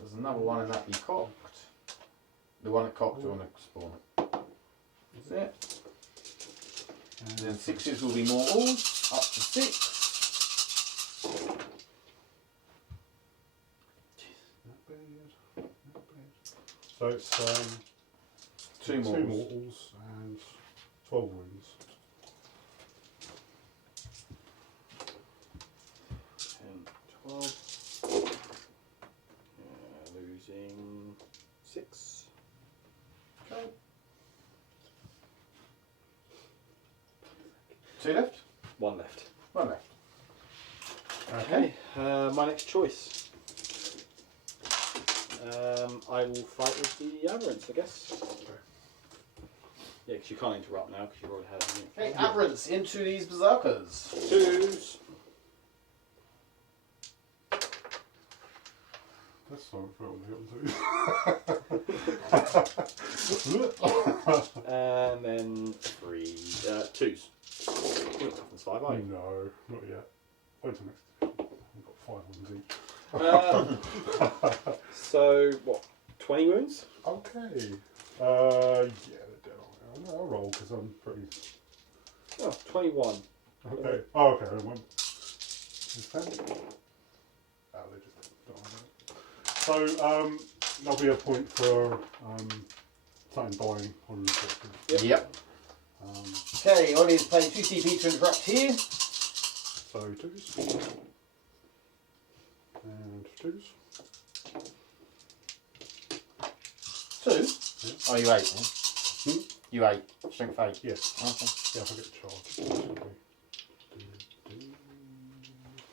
There's another one and that be cocked. The one that cocked on the spawn. That's it. And then 6s will be mortals, up to 6. Not bad. Not bad. So it's 2 2 mortals. mortals and 12 wounds. 10, 12. Losing 6. Okay. 2 left? 1 left. 1 left. Okay, my next choice. I will fight with the Aberrants, I guess. Yeah, because you can't interrupt now because you've already had it. Okay, Aberrants into these Berserkers. 2s. That's something for all the And then 3. 2s. You're not toughness 5, are you? No, not yet. Wait till next. I've got 5 wounds each. So, what, 20 wounds? Okay. Yeah, they're dead on. I'll roll because I'm pretty. Oh, 21. Okay. Oh, okay. I went. Is 10? Oh, they just don't have it. So, there'll be a point for something dying on the objective. Yep. Okay, Ollie is playing 2 CP to interrupt here. So 2s. And 2s. 2? Yeah. Oh, you 8, huh? Hmm? You 8. Strength 8. Yes. Okay. Yeah, if I get charged.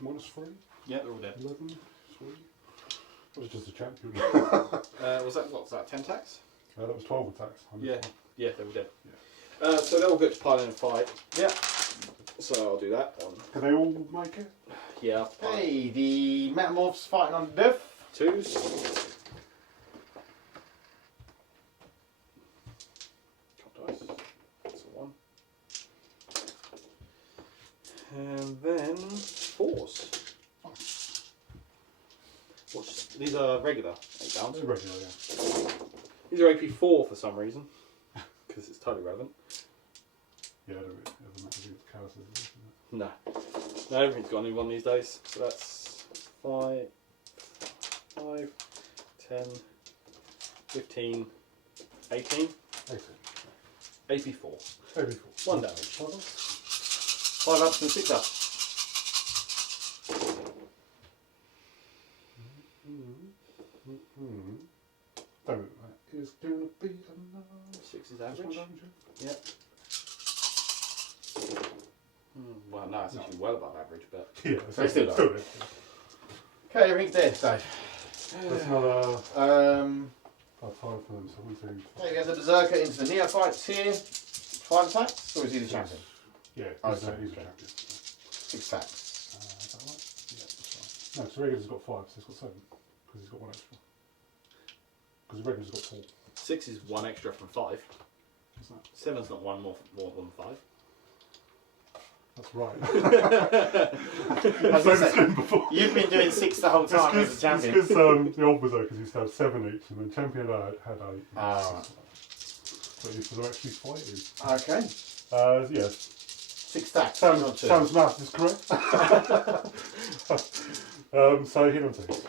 -3. Yeah, they're all dead. 11. 3. That was just a champion. Was that 10 attacks? That was 12 attacks. Yeah, yeah, they were dead. Yeah. So they'll all get to pile in and fight. Yeah. So I'll do that one. Can they all make it? Yeah. Hey, the Metamorphs fighting on death. 2s. Couple dice. That's a 1. And then 4s. These are regular 8 downs. They're regular, yeah. These are AP4 for some reason. Because it's totally relevant. Yeah, I don't really ever matter if it's chaos, isn't it? No. No, everything's got a new one these days. So that's 5, 10, 15, 18. 18. AP4. 84. 1 damage. 5 ups and 6 ups. Don't know, that is going to be enough. 6 is Just one average. damage, yeah? Yep. Well, no, it's actually well above average, but Yeah, They still it's don't. good. Okay, everything's dead, so. That's not a 5 for them, so 1, 2. Okay, we have the Berserker into the Neophytes here. 5 attacks, or is he the champion? Yeah, Oh, he's a sorry. champion. 6 attacks. Is that right? Yeah, that's right. No, so regular's got 5, so he's got 7. Because he's got 1 extra. Because regular's got 4. 6 is 1 extra from 5. What's that? 7's not 1 more than 5. That's right. I was gonna say, before. you've been doing 6 the whole time as a It's champion. because the old Berserkers used to have 7 each, and then champion had 8. Ah. So you sort of actually fighting. Okay. Yes. 6 attacks. Hit on 2. Sounds math is correct. So hit on 2. Okay.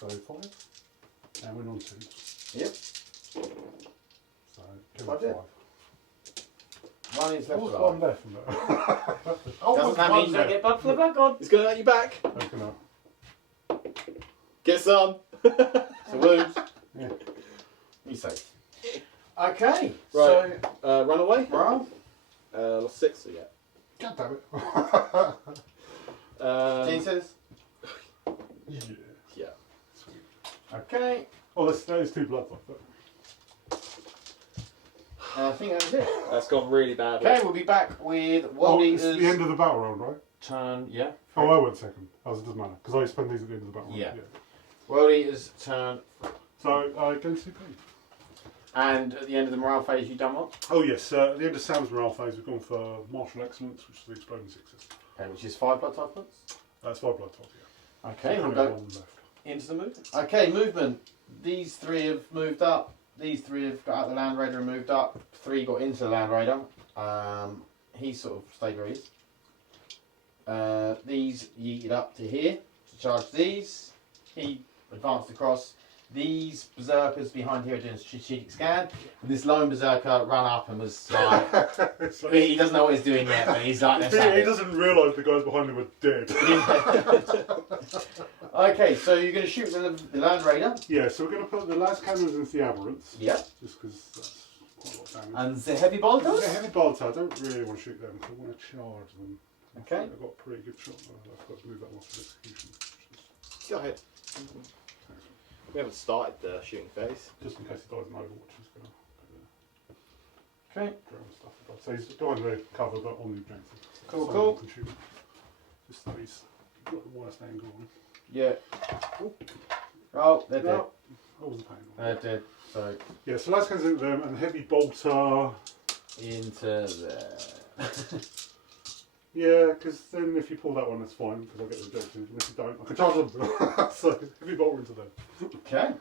So 5. And win on 2. Yep. So kill 5 5. dead. 1 is left What's alive. 1 left from that? Doesn't that mean you don't get blood for the back on? It's going to hurt you back. Okay, no. Get some. It's a wound. Yeah. You safe. Okay. Right. Run away. So, Lost 6 so yeah. God damn it. Jesus. Yeah. Yeah. Sweet. Okay. Oh, there's 2 bloods left. I think that was it. That's gone really badly. Okay, we'll be back with Oh, World it's Eaters. the end of the battle round, right? Turn, yeah. Oh, I went second. Oh, it doesn't matter. Because I spend these at the end of the battle round. Yeah. World Eaters turn. So, go CP. And at the end of the morale phase, you done what? Oh, yes. At the end of Sam's morale phase, we've gone for Martial Excellence, which is the Exploding Sixes. Okay, which is 5 blood type points. That's 5 blood top, yeah. Okay, So we'll only go 1 left. into the movement. Okay, movement. These 3 have moved up. These 3 have got out the Land Raider and moved up. 3 got into the Land Raider. He sort of stayed where he is. These yeeted up to here to charge these. He advanced across. These berserkers behind here are doing a strategic scan. And this lone berserker ran up and was like, It's like- he doesn't know what he's doing yet, but he's like, let's have he it. doesn't realise the guys behind him are dead. Okay, so you're going to shoot the Land Raider. Yeah, so we're going to put the last cannons into the aberrants. Yep. Just because that's quite a lot of damage. And the heavy bolters. The heavy bolts, I don't really want to shoot them because I want to charge them. Okay. I've got a pretty good shot. I've got to move that one for execution. Go ahead. We haven't started the shooting phase. Just in case he dies in Overwatch, he's going to Okay. drown stuff. So he's behind the cover, but on the objective. Cool, So cool. you can shoot him. Just so he's got the worst angle on. Yeah. Oh, they're dead. No, that wasn't pain. They're dead. So Yeah, so last cannons into them, and the heavy bolter. into there. Yeah, because then if you pull that one, that's fine, because I'll get the objective. And if you don't, I can charge them. So heavy bolter into them. Okay.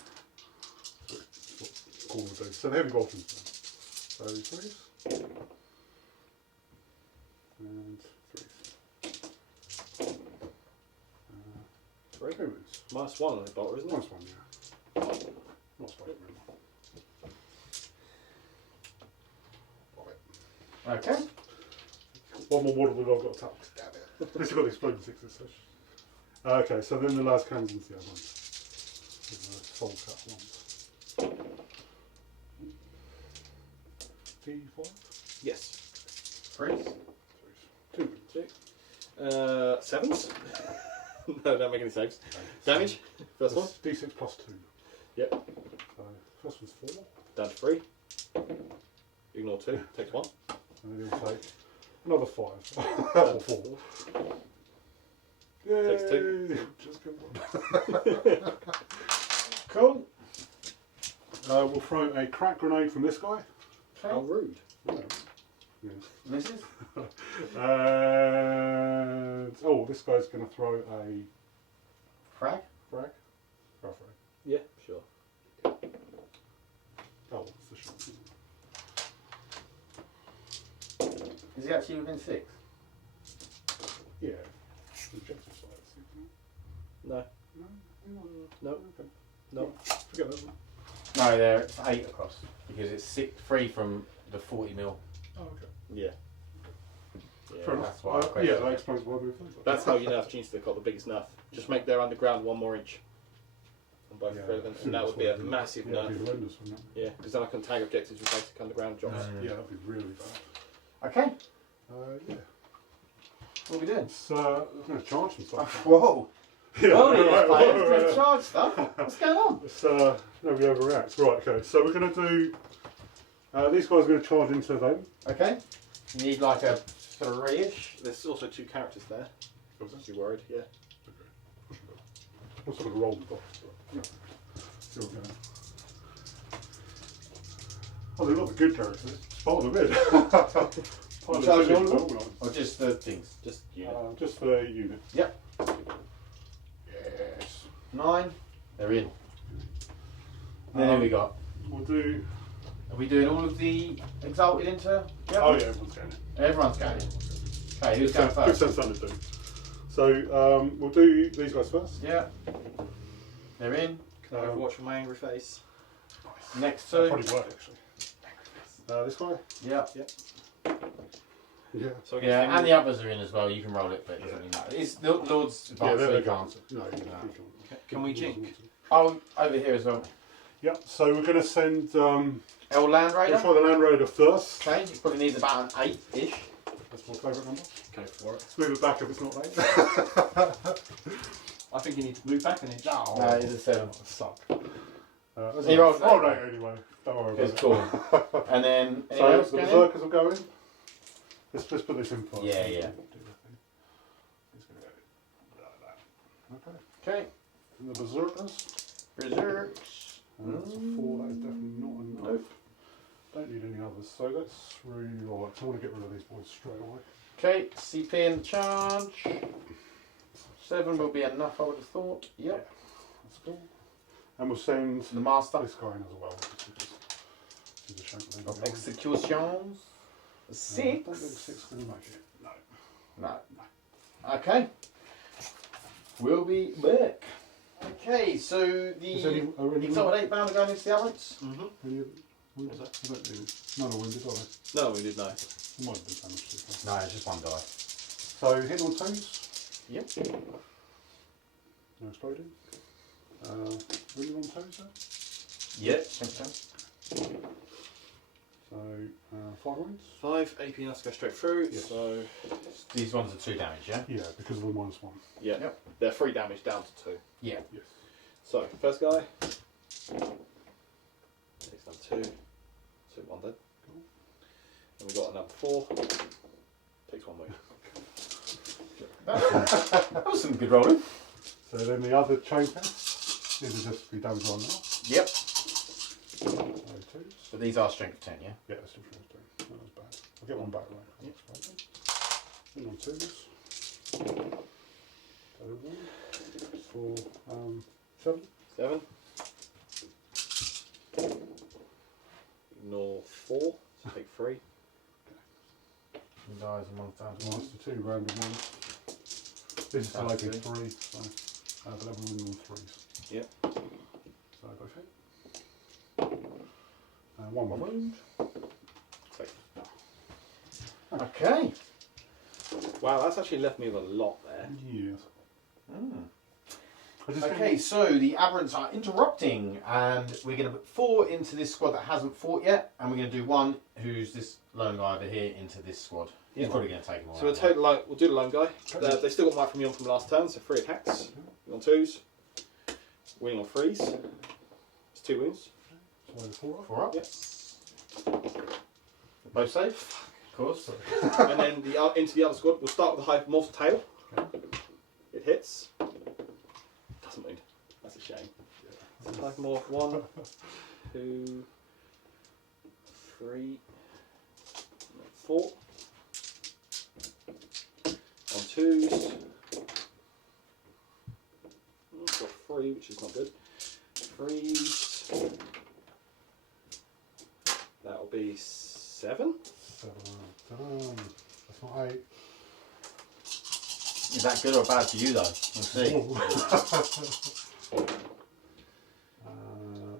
Corner do. So the heavy bolter into them. So 3s. And 3s. 3. Movements. -1 on the bolter, isn't it? Nice one, yeah. Not Spider-Man. Right. Okay. One more model that I've got attacked. Damn it. At least I've got the exploding 6s. Okay, so then the last cannons into the other ones. The soul cut ones. D5? Yes. 3s. 2. 7s. No, don't make any saves. Damage. First one. D6 plus 2. Yep. So first one's 4. Down to 3. Ignore 2. Takes 1. And then he'll take another 5. Or 4. Yay! Takes 2. Just go on. Cool. We'll throw a crack grenade from this guy. How Okay. rude. Yeah. Yeah. Misses. And oh, this guy's going to throw a Frag. frag. Oh, frag. Yeah, sure. Oh, what's the shot? Is he actually within 6? Yeah. Objective side. isn't it? No. No. No. Okay. No. Forget that one. No, they're 8 across because it's 3 from the 40 mil. Oh, okay. Yeah. Fair enough. That's why I Yeah, questioned that it. explains why we think That's how you nerf Genestealer got the biggest nerf. Just make their underground 1 more inch on both relevant, and that would be a massive Yeah, that'd nerf. be horrendous, wouldn't it? Yeah, because then I can tag objectives with basic underground jobs. Yeah, that'd be really bad. Okay. Yeah. What are we doing? It's, I'm going to charge some stuff. Whoa. Yeah, Oh, right, yeah, right, players, right. charge stuff. What's going on? It's, nobody overreacts. Right, okay, so we're going to do. These guys are going to charge into them. Okay. You need like a 3-ish. There's also 2 characters there. Was that? You're worried, yeah. Okay. I'm sort of roll the dice. But, see what we're going. Oh, they're not the good characters. It's part of the bid. You charge all of them? Or just the things? Just unit. Just for the unit. Yep. Yes. 9. They're in. Then who we got? We'll do. Are we doing all of the exalted into? Yep. Oh yeah, everyone's going in. Everyone's going in. Okay, who's going Good first? sense standard do. So we'll do these guys first. Yeah. They're in. Can I watch my angry face? Next That'll two. probably work actually. This guy. Yeah. Yeah. So Yeah, and the others are in as well. You can roll it, but it doesn't really matter. It's Lord's advanced, so they're you can't. No, Can we jink? Oh, over here as well. Yep. So we're going to send. El Land Raider. We'll try the Land Raider first. Okay, it probably needs about an 8-ish. That's my favourite number. Go for it. Let's move it back if it's not late. I think you need to move back an inch. No, it's a 7. Suck. He rolls roll an 8. 8 anyway. Don't worry about It's it. cool. And then, anyone So else the going in? Berserkers will go in. Let's put this in first. Yeah. Do the thing. It's gonna go like that. Okay. Okay. And the Berserkers. Berserks. That's a 4. That is definitely not enough. Nope. Don't need any others. So that's really right. I want to get rid of these boys straight away. Okay, CP in charge. 7 will be enough, I would have thought. Yep. That's cool. And we'll send The master this guy in as well. He's a shank of executions. 6. I don't think 6 is going to make it. No. No. Okay. We'll be back. Okay, so Is any, the are any, Exalted 8 bound are going into the Alliance. Mm-hmm. any What's that? I don't need it. None are wounded, are they? No, we did no. They might have been damaged too far. No, it's just one die. So hit on toes. Yep. No exploding. Really on toes there. Yep. So. So 5 wounds. 5 AP and us go straight through. Yes. So These ones are 2 damage, yeah? Yeah, because of the -1. yeah, Yep. they're 3 damage down to 2. Yeah. Yes. So first guy takes number 2. So 1 dead. Cool. And we got a number 4. Takes 1 wound. That was some good rolling. So then the other chain test. These will just be damage on now. Yep. So 2s. But these are strength 10, yeah? Yeah, that's still true. That was bad. I'll get one back right. Hit on 2s. For 7. 7. Ignore 4. So take 3. You guys are 1,000. Minus the 2 random ones. This is still That's AP good. 3, so the level winning on 3s. Yep. So both hit. 1 wound. Safe. Okay. Wow, that's actually left me with a lot there. Yes. Mm. I just Okay, think- so the Aberrants are interrupting, and we're going to put 4 into this squad that hasn't fought yet, and we're going to do 1 who's this lone guy over here into this squad. He's Yeah. probably going to take him all So we'll out, take the lone, we'll do the lone guy. Okay. They still got Mike from Yon from last turn, so 3 attacks. On 2s. Winning on 3s. It's 2 wounds. So 4 up. 4 up. Yep. Both safe, of course. And then into the other squad, we'll start with the Hypermorph's tail. It hits. Doesn't wound. That's a shame. So Hypermorph 1, 2, 3, 4. On 2s. Got 3, which is not good. 3s. That'll be 7. 7. That's not 8. Is that good or bad for you, though? We'll see.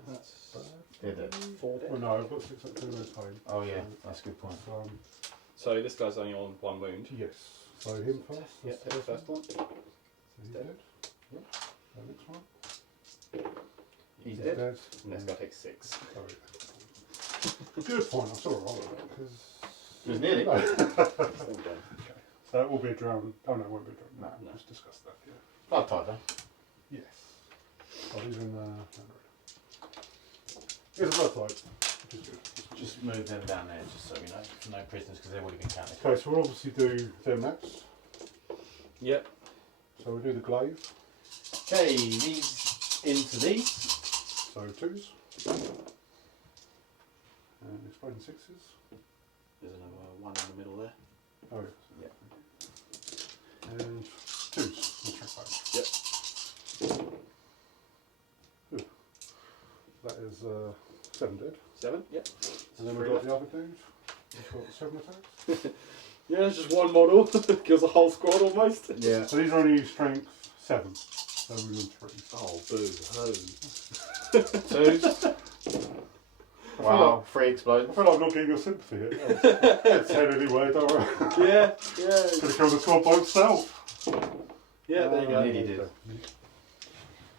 That's bad. Did it? 4 Well, no, I've got 6 up to no time. Oh, yeah, that's a good point. So this guy's only on 1 wound. Yes. So him first. Yeah, That's take the first one. So he's Dead. dead. Yep. The next one. He's He's dead. dead. Next guy takes 6. Oh, good point. I saw it all of it because It was nearly. No. Same done. So it will be a drown. Oh no, it won't be a drown. No. No. Just discuss that. Yeah. Blood type, though. Yes. Oh, he's in Here's a blood type, which is good. Just move them down there, just so we know. No prisoners, because they've already been counted. Okay, so we'll obviously do them next. Yep. So we'll do the glaive. Okay, these into these. So 2s. And exploding 6s. There's another one in the middle there. Oh, Yeah. And 2s. We'll check those. Yep. Ooh. That is 7 dead. 7. Yep. And then we've got the other dude. He's got 7 attacks. Yeah, it's just one model. Kills a whole squad almost. Yeah. So these are only strength 7. So we win 3. Oh, boo. Twos. Wow, 3 I explode. feel like I'm not getting your sympathy here. It's 10 anyway, don't worry. Yeah. Could have killed the 12 by itself. Yeah, there you go. Nearly did.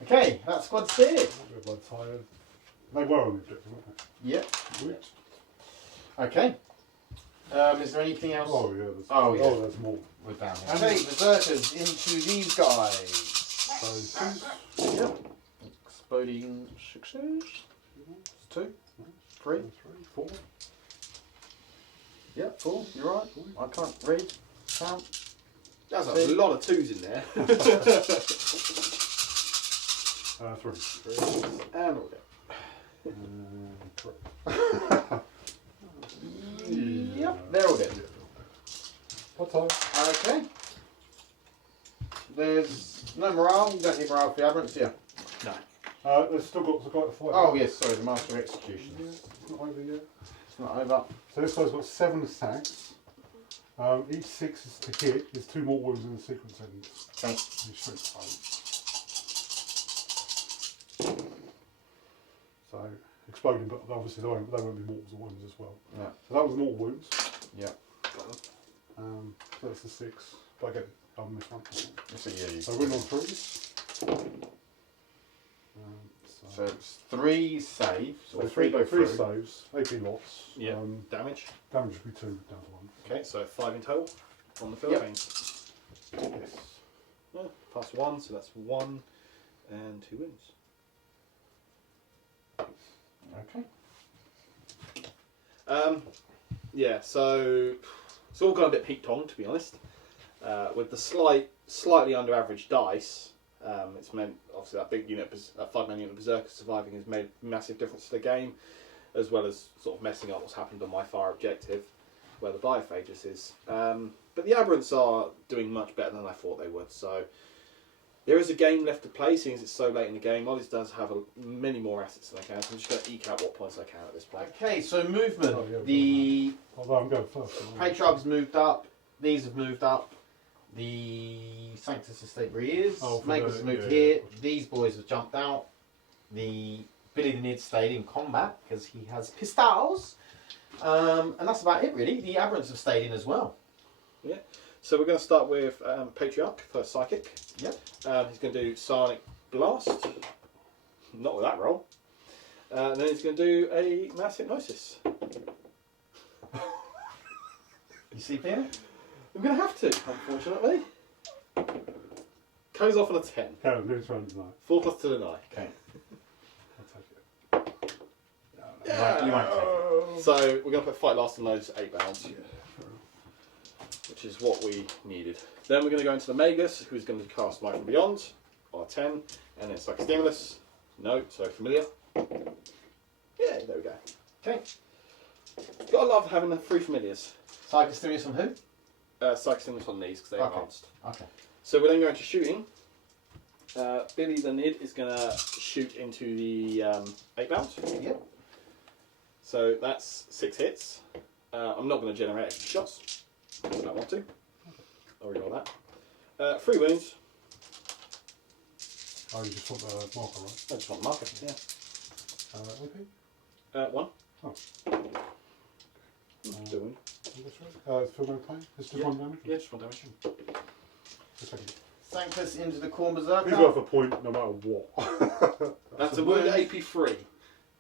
Okay, that squad's here. Blood tired. They were on the objective, weren't Yep. they? Wait. Okay. Is there anything else? Oh, yeah. There's, Oh, yeah. Oh, there's more. We're down here. Okay, berserkers into these guys. So 2s. Yep. Exploding 6s. 2. 3. 4. Yep, 4. You're right. I can't read. Count. That's a lot of 2s in there. 3. And all that. Correct. Yep, they're all dead. What time? Okay. There's no morale. You don't need morale for the aberrants, yeah. There's still got the guy to fight. Oh yes, sorry, the master of execution. Yeah, it's not over yet. It's not over. So this guy's got 7 attacks. Each 6 is to hit. There's 2 more wounds in the sequence ends. Okay. He's strength 5. So exploding, but obviously they won't be mortals or wounds as well. Yeah. So that was mortal wounds. Yeah. So that's the 6. But again, I'll miss one. So yeah. So win on 3s. So it's 3 saves. So Or 3 go 3 through. saves, AP lots. Yeah. Damage. Damage will be 2 down to 1. Okay, so 5 in total on the Philippines. Yes. Yeah, plus 1, so that's 1 and 2 wins. Okay. Yeah, so it's all gone a bit peaked-on, to be honest. With the slightly under average dice, it's meant obviously that big unit, that 5-man unit Berserker surviving has made a massive difference to the game, as well as sort of messing up what's happened on my fire objective, where the Biophagus is. But the Aberrants are doing much better than I thought they would, so there is a game left to play, seeing as it's so late in the game. Ollie's does have many more assets than I can, so I'm just going to eke out what points I can at this point. Okay, so movement. Oh, yeah, The although I'm going first. Patriarch's moved up. These have moved up. The Sanctus Estate where he is. Oh, for Magus the- moved yeah, here. yeah. These boys have jumped out. The Billy the Nid stayed in combat because he has pistols. And that's about it really. The Aberrants have stayed in as well. Yeah. So we're going to start with Patriarch for Psychic. Yep. He's going to do Psionic Blast. Not with that roll. And then he's going to do a Mass Hypnosis. You see there? I'm going to have to, unfortunately. Goes off on a 10. Okay, next round tonight. 4 plus to deny. Okay. I'll take it. You won't take it. So we're going to put Fight Last on those 8 rounds, which is what we needed. Then we're going to go into the Magus, who's going to cast Might from Beyond on a 10, and then Psychostimulus. No, so Familiar. Yeah, there we go. Okay. Gotta love having the 3 familiars. Psychostimulus on who? Psychostimulus on these because they're Okay. advanced. Okay. So we're then going to shooting. Billy the Nid is going to shoot into the 8 bound. Yep. So that's 6 hits. I'm not going to generate extra shots. I don't want to. I'll reroll that. 3 wounds. Oh, you just want the marker, right? I just want the marker. Yeah. AP? 1. Oh. 2 wound. Feel no pain? It's just Yeah. 1 damage? Yeah, just 1 damage. Just take it. Sanctus into the Khorne Berserker. He's worth a point no matter what. That's a wound AP 3.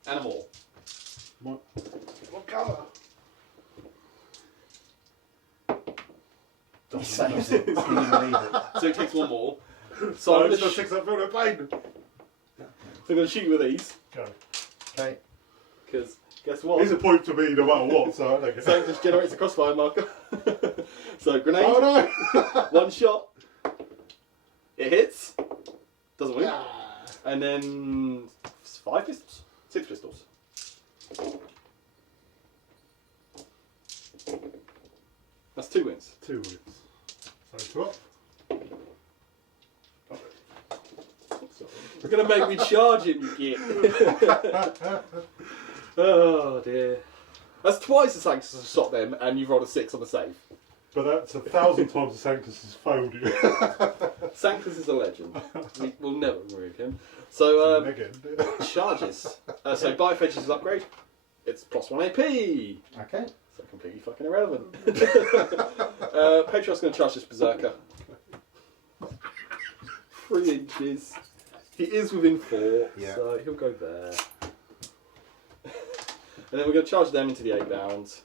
And a more. What colour? He saves it. Can you believe it? So he takes 1 more. So So I'm it's going got 6 that feel no pain. to shoot you with these. Go. Okay. Because Guess what? It's a point to me no matter what, so I don't get So just generates a crossfire marker. So grenade. Oh no! One shot. It hits. Doesn't win. And then 5 pistols? 6 pistols. That's 2 wins. 2 wins. So 2 up. You're going to make me charge him, you git. Oh dear. That's twice the Sanctus has shot them and you've rolled a 6 on the save. But that's 1,000 times the Sanctus has failed you. Sanctus is a legend. We'll never remove him. So, Again. charges. So Bifedge's upgrade. It's +1 AP. Okay. So completely fucking irrelevant. Patriot's going to charge this Berserker. 3 inches. He is within 4, Yeah. so he'll go there. And then we're going to charge them into the 8 bounds.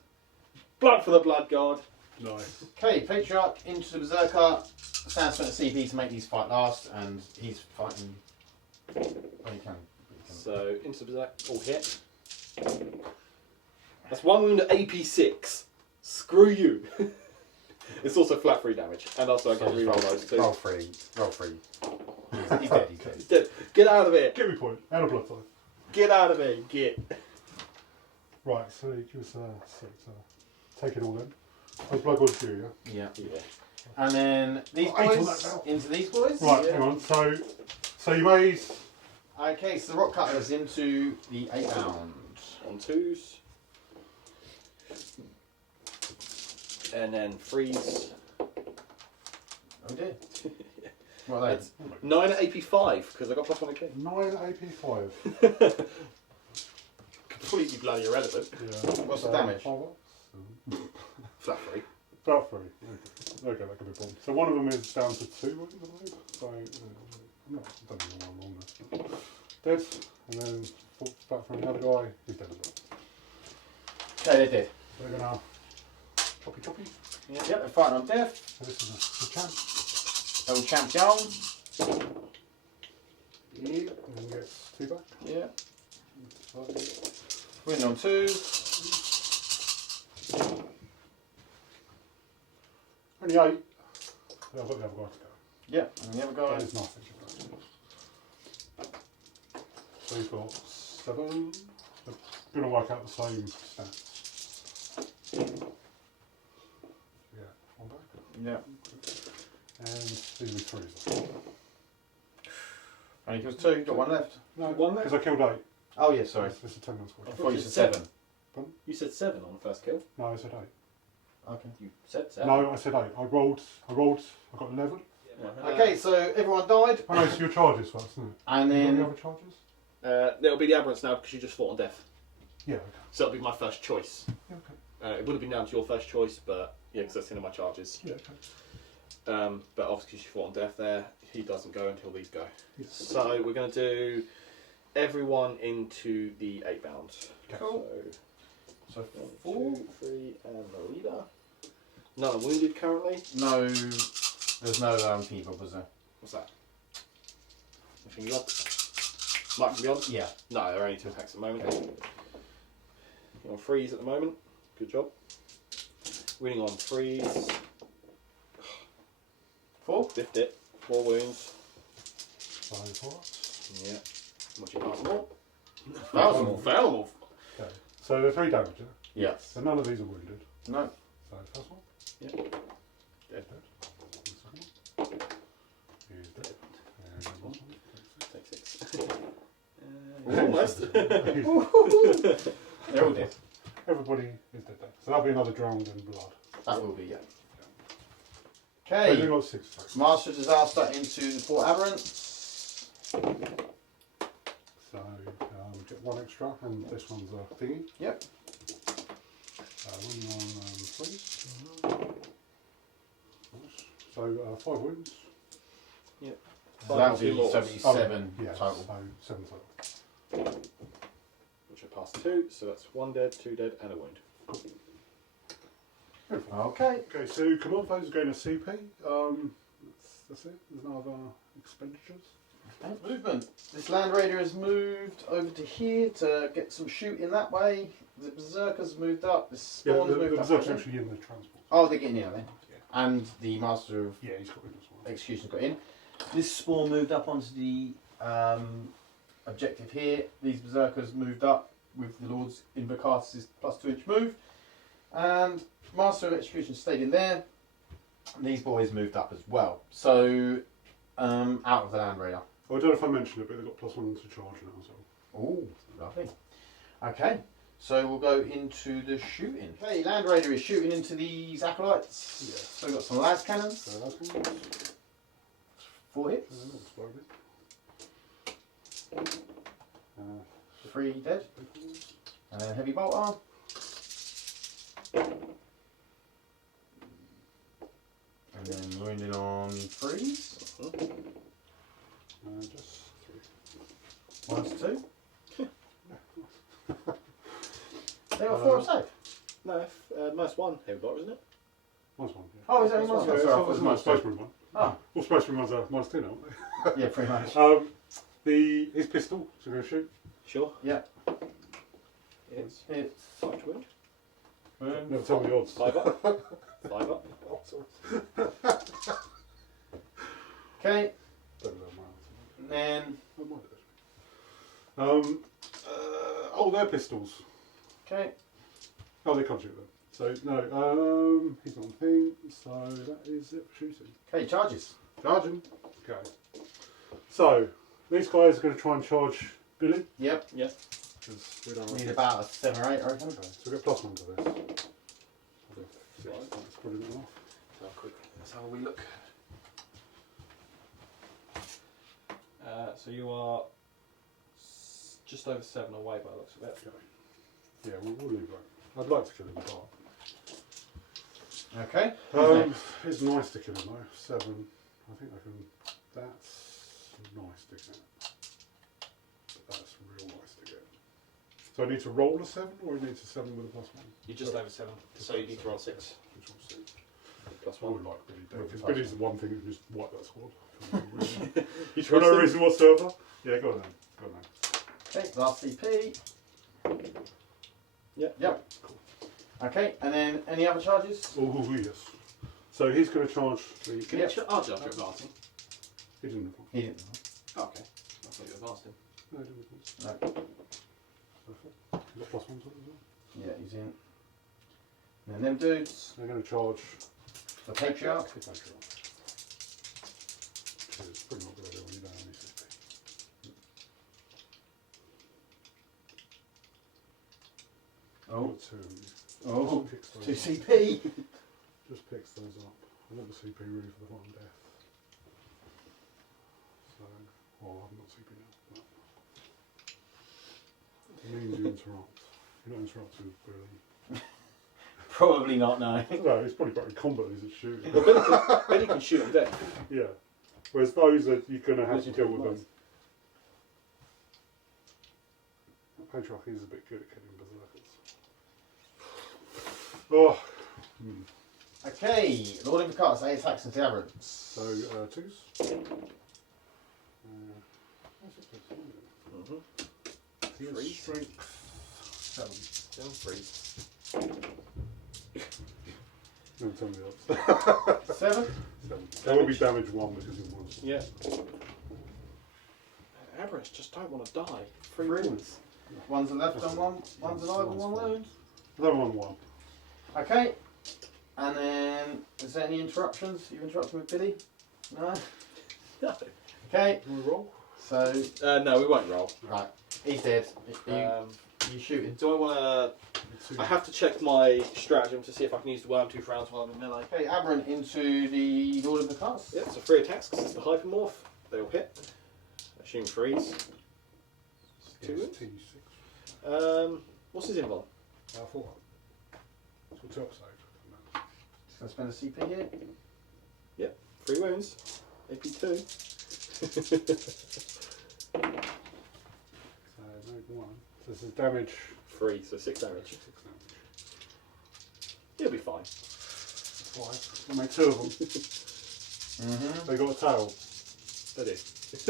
Blood for the Blood God. Nice. Okay, Patriarch into the Berserker. Sam spent a CP to make these fight last, and he's fighting. Oh, you can. So into the Berserker. All hit. That's 1 wound at AP 6. Screw you. It's also flat 3 damage, and also I can reroll those too. Roll 3. Roll 3. He's dead. He's dead. He's dead. Get out of here. Give me a point. And a blood type. Get out of here. Get. Right, so give us a 6. Take it all then. Oh, blood goes you, yeah? Yeah. And then these Oh, 8 on boys that now. into these boys. Right, Yeah. hang on. So you made. Okay, so the rock cutters into the 8 bound. On 2s. And then freeze. Oh dear. What are they? That's 9 at AP 5 because I got +1 AK. 9 AP5. Completely bloody irrelevant. Yeah. What's the damage? Flat 3. About 3. Okay, that could be a problem. So one of them is down to 2, I believe. So, no, I don't know why I'm wrong there. Dead. And then back from the other guy, he's dead as well. Okay, they're dead. So they're gonna choppy. Yep, they're fighting on death. So this is the champ. Old champion. Yeah. And then gets 2 back. Yeah. Slightly. Win on 2. Only 8. Yeah, I've got the other guy to go. Yeah, and the other guy. That is nice, actually. So he's got 7. They're going to work out the same stats. Yeah, 1 back. Yeah. And these are 3s. Only kills 2. Got 1 left. No, 1 left? because I killed 8. Oh yeah, sorry. This is a 10-man I squad. thought you said 7. You said 7 on the first kill. No, I said 8. Okay. You said 7. No, I said 8. I rolled, I got 11. Okay, so everyone died, Oh no, it's your charges first, isn't it? and You got the then other charges? It'll be the Aberrants now because you just fought on death. Yeah, okay. So it'll be my first choice. Yeah, okay. It would have been down to your first choice, but yeah, because that's in my charges. Yeah, okay. But obviously, because you fought on death there, he doesn't go until these go. Yes. So we're going to do everyone into the 8 bounds. Cool. So 4. 1, 2, 3, and the leader. None are wounded currently. No, there's no people, was there? What's that? Anything beyond? Mark from beyond? Yeah. No, there are only 2 attacks at the moment. You're on freeze at the moment. Good job. Winning on freeze. 4. Biffed it. 4 wounds. So, 4 ups. Yeah. What you pass them all? Fails them all. Fail them all. Okay. So they're 3 damage, yeah? Yeah. So none of these are wounded. No. So first one. Yeah. Dead. And the second one. He is dead. And the last one. Take 6. Almost. They're all dead. Everybody is dead. So that'll be another drowned in blood. That will be, yeah. So Okay. we've got 6 attacks. Master Disaster into the 4 Aberrants. So get 1 extra, and this one's a thingy. Yep. Winning on 3. Nice. So 5 wounds. Yep. So that would Two be lords. 77 Yeah, total. so 7 total. Which I passed 2, so that's 1 dead, 2 dead, and a wound. Beautiful. Okay. Okay, so command phase is going to CP. That's it. There's no other expenditures. Movement. This Land Raider has moved over to here to get some shooting that way. The Berserkers moved up. The Yeah, Spawn's the moved up. Berserker's haven't they? actually in the transport. Oh, they're getting in, are they? Yeah. And the Master of Yeah, he's got in as well. Execution's got in. This Spawn moved up onto the objective here. These Berserkers moved up with the Lord's Invocatus' plus 2-inch move. And Master of Execution stayed in there. And these boys moved up as well. So, out of the Land Raider. Oh, I don't know if I mentioned it, but they've got +1 to charge now as well. Oh, lovely. Okay, so we'll go into the shooting. Okay, Land Raider is shooting into these acolytes. Yeah. So we've got some las cannons. So that's good. 4 hits. Uh, 3 dead. And then heavy bolt arm. And then wounding on 3s. just 3. 1 to 2. They got 4 saved. No, minus 1 heavy block, isn't it? Nice one, yeah. Oh, is that Minus minus 1? one. Sorry, I thought it was minus 2. Spaceman one. Oh, All Spaceman ones are -2 now, aren't yeah, pretty much. they? His pistol, so going to shoot. Sure. Yeah. It's It's 5 to wound. Never tell me the odds. 5 up. 5 up. Oh, sorry. okay. Don't know mine. And then, I might do. Oh, they're pistols. okay. Oh, they can't shoot them. So, no, he's on thing, so that is it for shooting. Okay, charges. Charging. Okay. So, these guys are going to try and charge Billy. Yep. Yeah. Because we don't Need like about a 7 or 8, I reckon. Okay, so we get +1 to this. That's probably not enough. Let's have a wee look. So you are just over 7 away by the looks of it. Okay. Yeah, we'll leave that. I'd like to kill him apart. Okay. It's nice to kill him though. 7. I think I can. That's nice to get. But that's real nice to get. So I need to roll a 7, or I need to 7 with a +1? You're just over 7, so you need to roll 6. Which we'll see. Plus I 1. would like Billy dead, because Billy's the one thing that just wiped that squad. You For no reason whatsoever. Yeah, go on then. Go on then. Okay, last CP. Yep. Yep. Cool. Okay, and then any other charges? Oh, yes. So he's going to charge the. Can Yep. you charge after advancing? He didn't. He didn't. Oh, okay. I thought you advanced him. No, he didn't. No. Perfect. He's got +1 to it as well. Yeah, he's in. And then them dudes. They're going to charge The Patriarch. the Patriarch. Which is pretty much what I do when you don't have any CP. Oh. Got 2 of these. Oh. Just picks those 2 up. CP. Just picks those up. I want the CP really for the one death. So, well, I haven't got CP now. But it means you interrupt. You're not interrupting really. Probably not, no. I don't know, it's probably better in combat than he's at shooting. Then you can shoot him dead. Yeah. Whereas those are you're going to have to deal with them. Patriarch is a bit good at killing berserkers. Oh. Okay, Lord Invocatus, 8 attacks into the aberrants. So 2s. He has Three. strength 7. 7 freeze. No, tell me the odds. 7. 7. That will be damage 1 because he was. Yeah. Aberrants just don't want to die. 3 Three. wounds. One's left on one, one's alive on one wound. Another 1-1. Okay, and then is there any interruptions? You interrupting with Billy? No? No. Okay, Can we roll? so, No, we won't roll. right, he's dead. You shooting? Do I want to... I have to check my stratagem to see if I can use the worm tooth rounds while I'm in melee. Okay, aberrant into the Lord Invocatus. Yeah, so 3 attacks because it's the hypermorph. They will hit. Assume freeze. 2 wounds. T6. What's his invul? 4. So 2 upside. Just going to spend a CP here. Yep, 3 wounds. AP 2. So made 1. So this is damage. 3, so 6 damage. 6 damage. He'll be fine. 5. I made 2 of them. Mm-hmm. They got a tail. They do. He's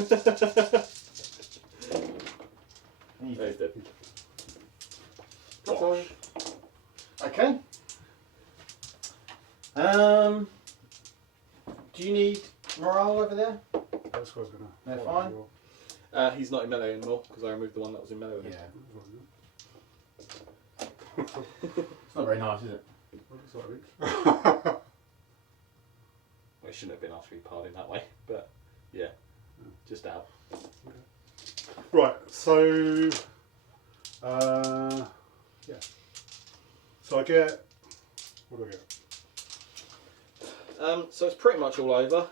He's dead. Gosh. Okay. Do you need morale over there? This guy's gonna. They're fight fine. as He's not in melee anymore because I removed the one that was in melee with him. It's not very nice, is it? well. Well, it shouldn't have been after he parred in that way, but yeah, just out. Right, so yeah. So I get, what do I get? So it's pretty much all over.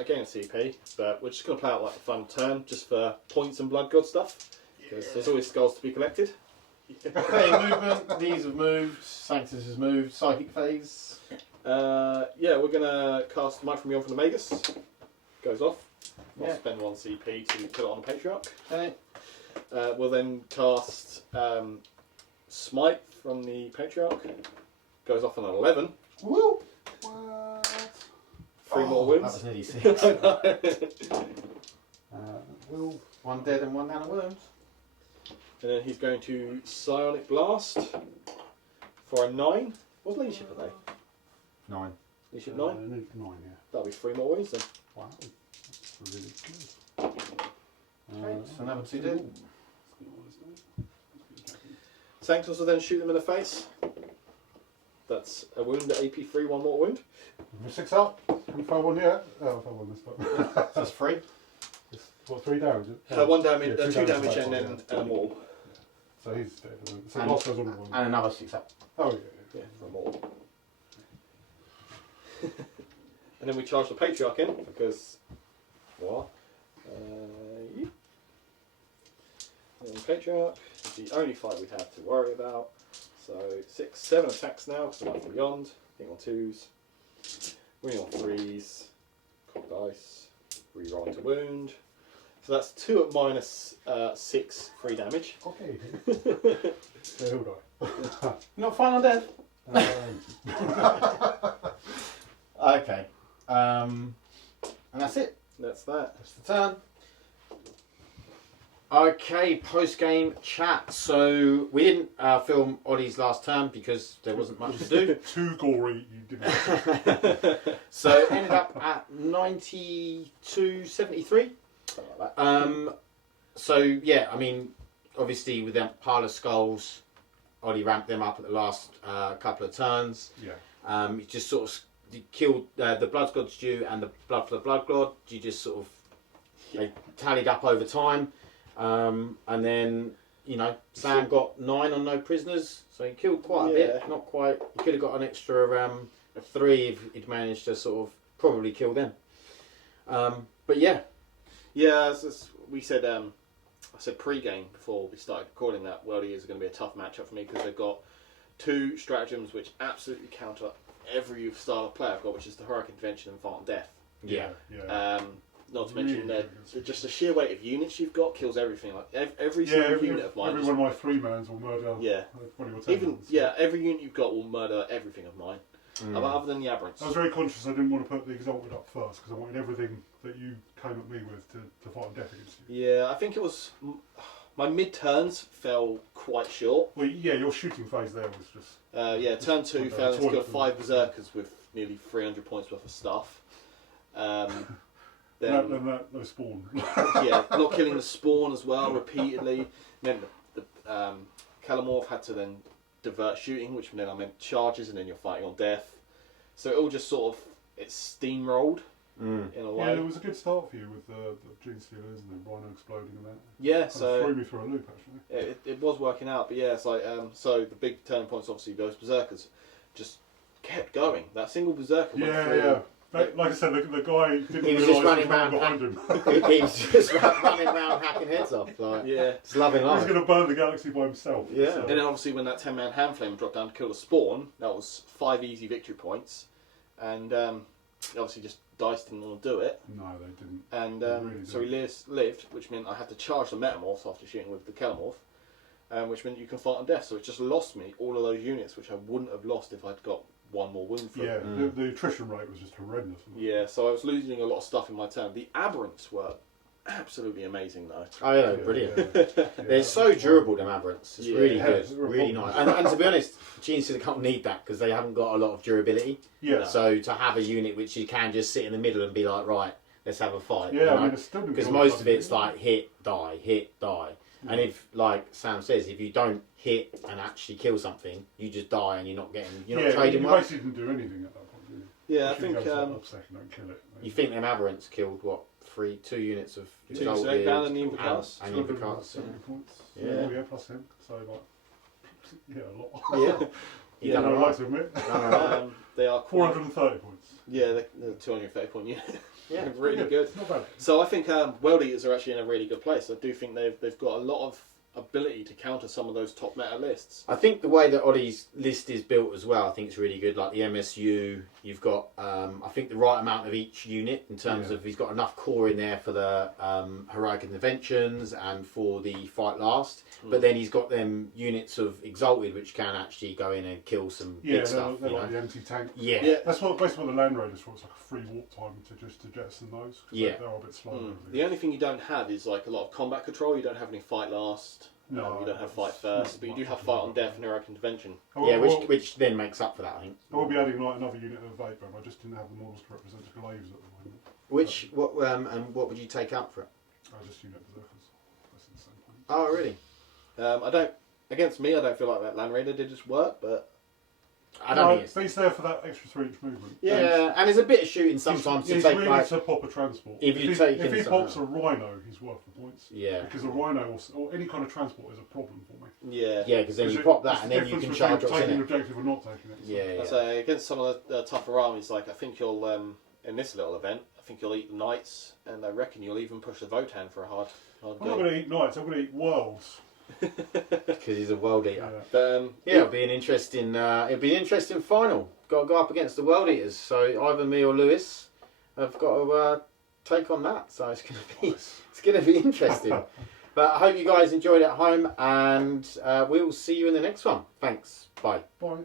Again, a CP, but we're just going to play out like a fun turn just for points and blood god stuff because there's always skulls to be collected. Okay, movement. These have moved. Sanctus has moved. Psychic phase. Yeah, we're going to cast Might from Beyond from the Magus. Goes off. I'll Yeah. spend 1 CP to put it on the Patriarch. Okay. We'll then cast Smite from the Patriarch. Goes off on an 11. Woo! What? 3 more That wounds. was nearly 6. Will. One dead and one down of wounds. And then he's going to Psionic Blast for a 9. What's leadership are they? 9. Leadership 9? 9, yeah. That'll be 3 more wounds then. Wow. That's really good. Okay, so another 2 dead. Sanctus will then shoot them in the face. That's a wound at AP3, 1 more wound. 6 up. Can you throw one yet? Oh, I'll throw one this time. So that's 3. It's, what, 3 damage? 1 damage, Yeah, 2 damage back and on, then yeah. and a wall. So he's dead. Isn't it? So And- last goes on with one. And another 6 up. Oh, yeah. Yeah, for a more. And then we charge the Patriarch in because what? Yeah. And the Patriarch is the only fight we have to worry about. So 6, 7 attacks now because I'm up beyond. Hitting on 2s, winning on 3s, cock dice, reroll into wound. So that's 2 at minus 6 free damage. Okay. So he'll die. You're not fine on death? Okay. And that's it. That's that. That's the turn. Okay, post-game chat. So we didn't film Oddie's last turn because there wasn't much to do. Too gory, you didn't. So it ended up at 92.73. Something like that. So yeah, I mean, obviously with that pile of skulls, Oddie ramped them up at the last couple of turns. Yeah. You just sort of killed the Blood God Stew and the Blood for the Blood God. You just sort of they tallied up over time. And then, you know, Sam got 9 on no prisoners, so he killed quite a bit. Not quite. He could have got an extra 3 if he'd managed to sort of probably kill them. But yeah. Yeah, as we said, I said pre-game before we started recording that Worldy is going to be a tough matchup for me because they've got 2 stratagems which absolutely counter every style of play I've got, which is the Heroic Intervention and Fight on Death. Yeah. Not to mention Really that just the sheer weight of units you've got kills everything. Like every Yeah, single every, unit of mine. every just- one of my 3-mans will murder Yeah. one of your 10 Even mans. every unit you've got will murder everything of mine, other than the aberrants. I was very conscious I didn't want to put the Exalted up first because I wanted everything that you came at me with to fight on death against you. Yeah, I think it was my mid turns fell quite short. Well, yeah, your shooting phase there was just... Yeah, turn 2 Just fell into toilet kill food. 5 berserkers with nearly 300 points worth of stuff. No, Then no spawn. yeah, not killing the spawn as well repeatedly. Then the Calamorph had to then divert shooting, which then I meant charges, and then you're fighting on death. So it all just sort of steamrolled in a way. Yeah, it was a good start for you with the Genestealers and the Rhino exploding and that. Yeah, Kind of so threw me through a loop actually. it was working out. But yeah, it's like so the big turning points obviously those berserkers just kept going. That single berserker went Yeah, through. yeah. Like I said, the guy didn't He was realise just running there around was one behind him. He was just running around hacking heads off. Like, Yeah. it's loving He was life. going to burn the galaxy by himself. Yeah. so- And then obviously when that 10-man hand flame dropped down to kill the spawn, that was 5 easy victory points. And obviously just Dice didn't want to do it. No, they didn't. And Really so he lived, which meant I had to charge the Metamorphs after shooting with the Calamorph, which meant you can fight on death. So it just lost me all of those units, which I wouldn't have lost if I'd got one more wound for Yeah, it. the attrition rate was just horrendous. Yeah, so I was losing a lot of stuff in my turn. The Aberrants were absolutely amazing though. Oh yeah, brilliant. They're so durable, them aberrants. It's really good, really nice. And to be honest, Genestealer can't need that because they haven't got a lot of durability. Yeah. So to have a unit which you can just sit in the middle and be like, right, let's have a fight. Yeah, I mean, it's still because most of it's like hit, die, hit, die. And if, like Sam says, if you don't hit and actually kill something, you just die and you're not trading you well. basically didn't do anything at that point, do you? Yeah, I think. Don't kill it. You think them aberrants killed what? 2 units of Two units of Eggbound and the Invocatus. And Invocatus. 70 points. Yeah. Yeah, plus him. So like, a lot. Yeah. Yeah, I'd like to admit. They are 430 points. Yeah, they're 230 point unit. Yeah, really good. Not bad. So I think World Eaters are actually in a really good place. I do think they've got a lot of ability to counter some of those top meta lists. I think the way that Ollie's list is built as well, I think it's really good. Like the MSU, you've got I think the right amount of each unit in terms of he's got enough core in there for the heroic interventions and for the fight last. But then he's got them units of Exalted which can actually go in and kill some big stuff. They're like the anti-tank. Yeah. That's basically what the Land Raiders for. It's like a free warp time to jettison those. They're a bit slow. The only thing you don't have is like a lot of combat control. You don't have any fight last. No, you don't have fight first, but you do have fight on death and heroic intervention. Which then makes up for that, I think. I will be adding like another unit of Vapor. I just didn't have the models to represent the Glaives at the moment. What would you take out for it? I just unit Berserkers. That's insane. Oh really? Against me, I don't feel like that Land Raider did just work, but I don't think but he's there for that extra 3-inch movement. Yeah, and there's a bit of shooting sometimes he's to take really like to pop a transport. if he pops a Rhino, he's worth the points. Yeah. Because a Rhino or any kind of transport is a problem for me. Yeah. Yeah, because then you pop that and then you can charge up taking in an it. objective or not taking it. So. Yeah. So against some of the tougher armies, like I think you'll in this little event, I think you'll eat the Knights, and I reckon you'll even push the Votan for a hard I'm game. not going to eat Knights. I'm going to eat Worlds. Because he's a world eater. But, it'll be an interesting. Final. Got to go up against the world eaters. So either me or Lewis have got to take on that. So it's going to be interesting. But I hope you guys enjoyed it at home, and we will see you in the next one. Thanks. Bye. Bye.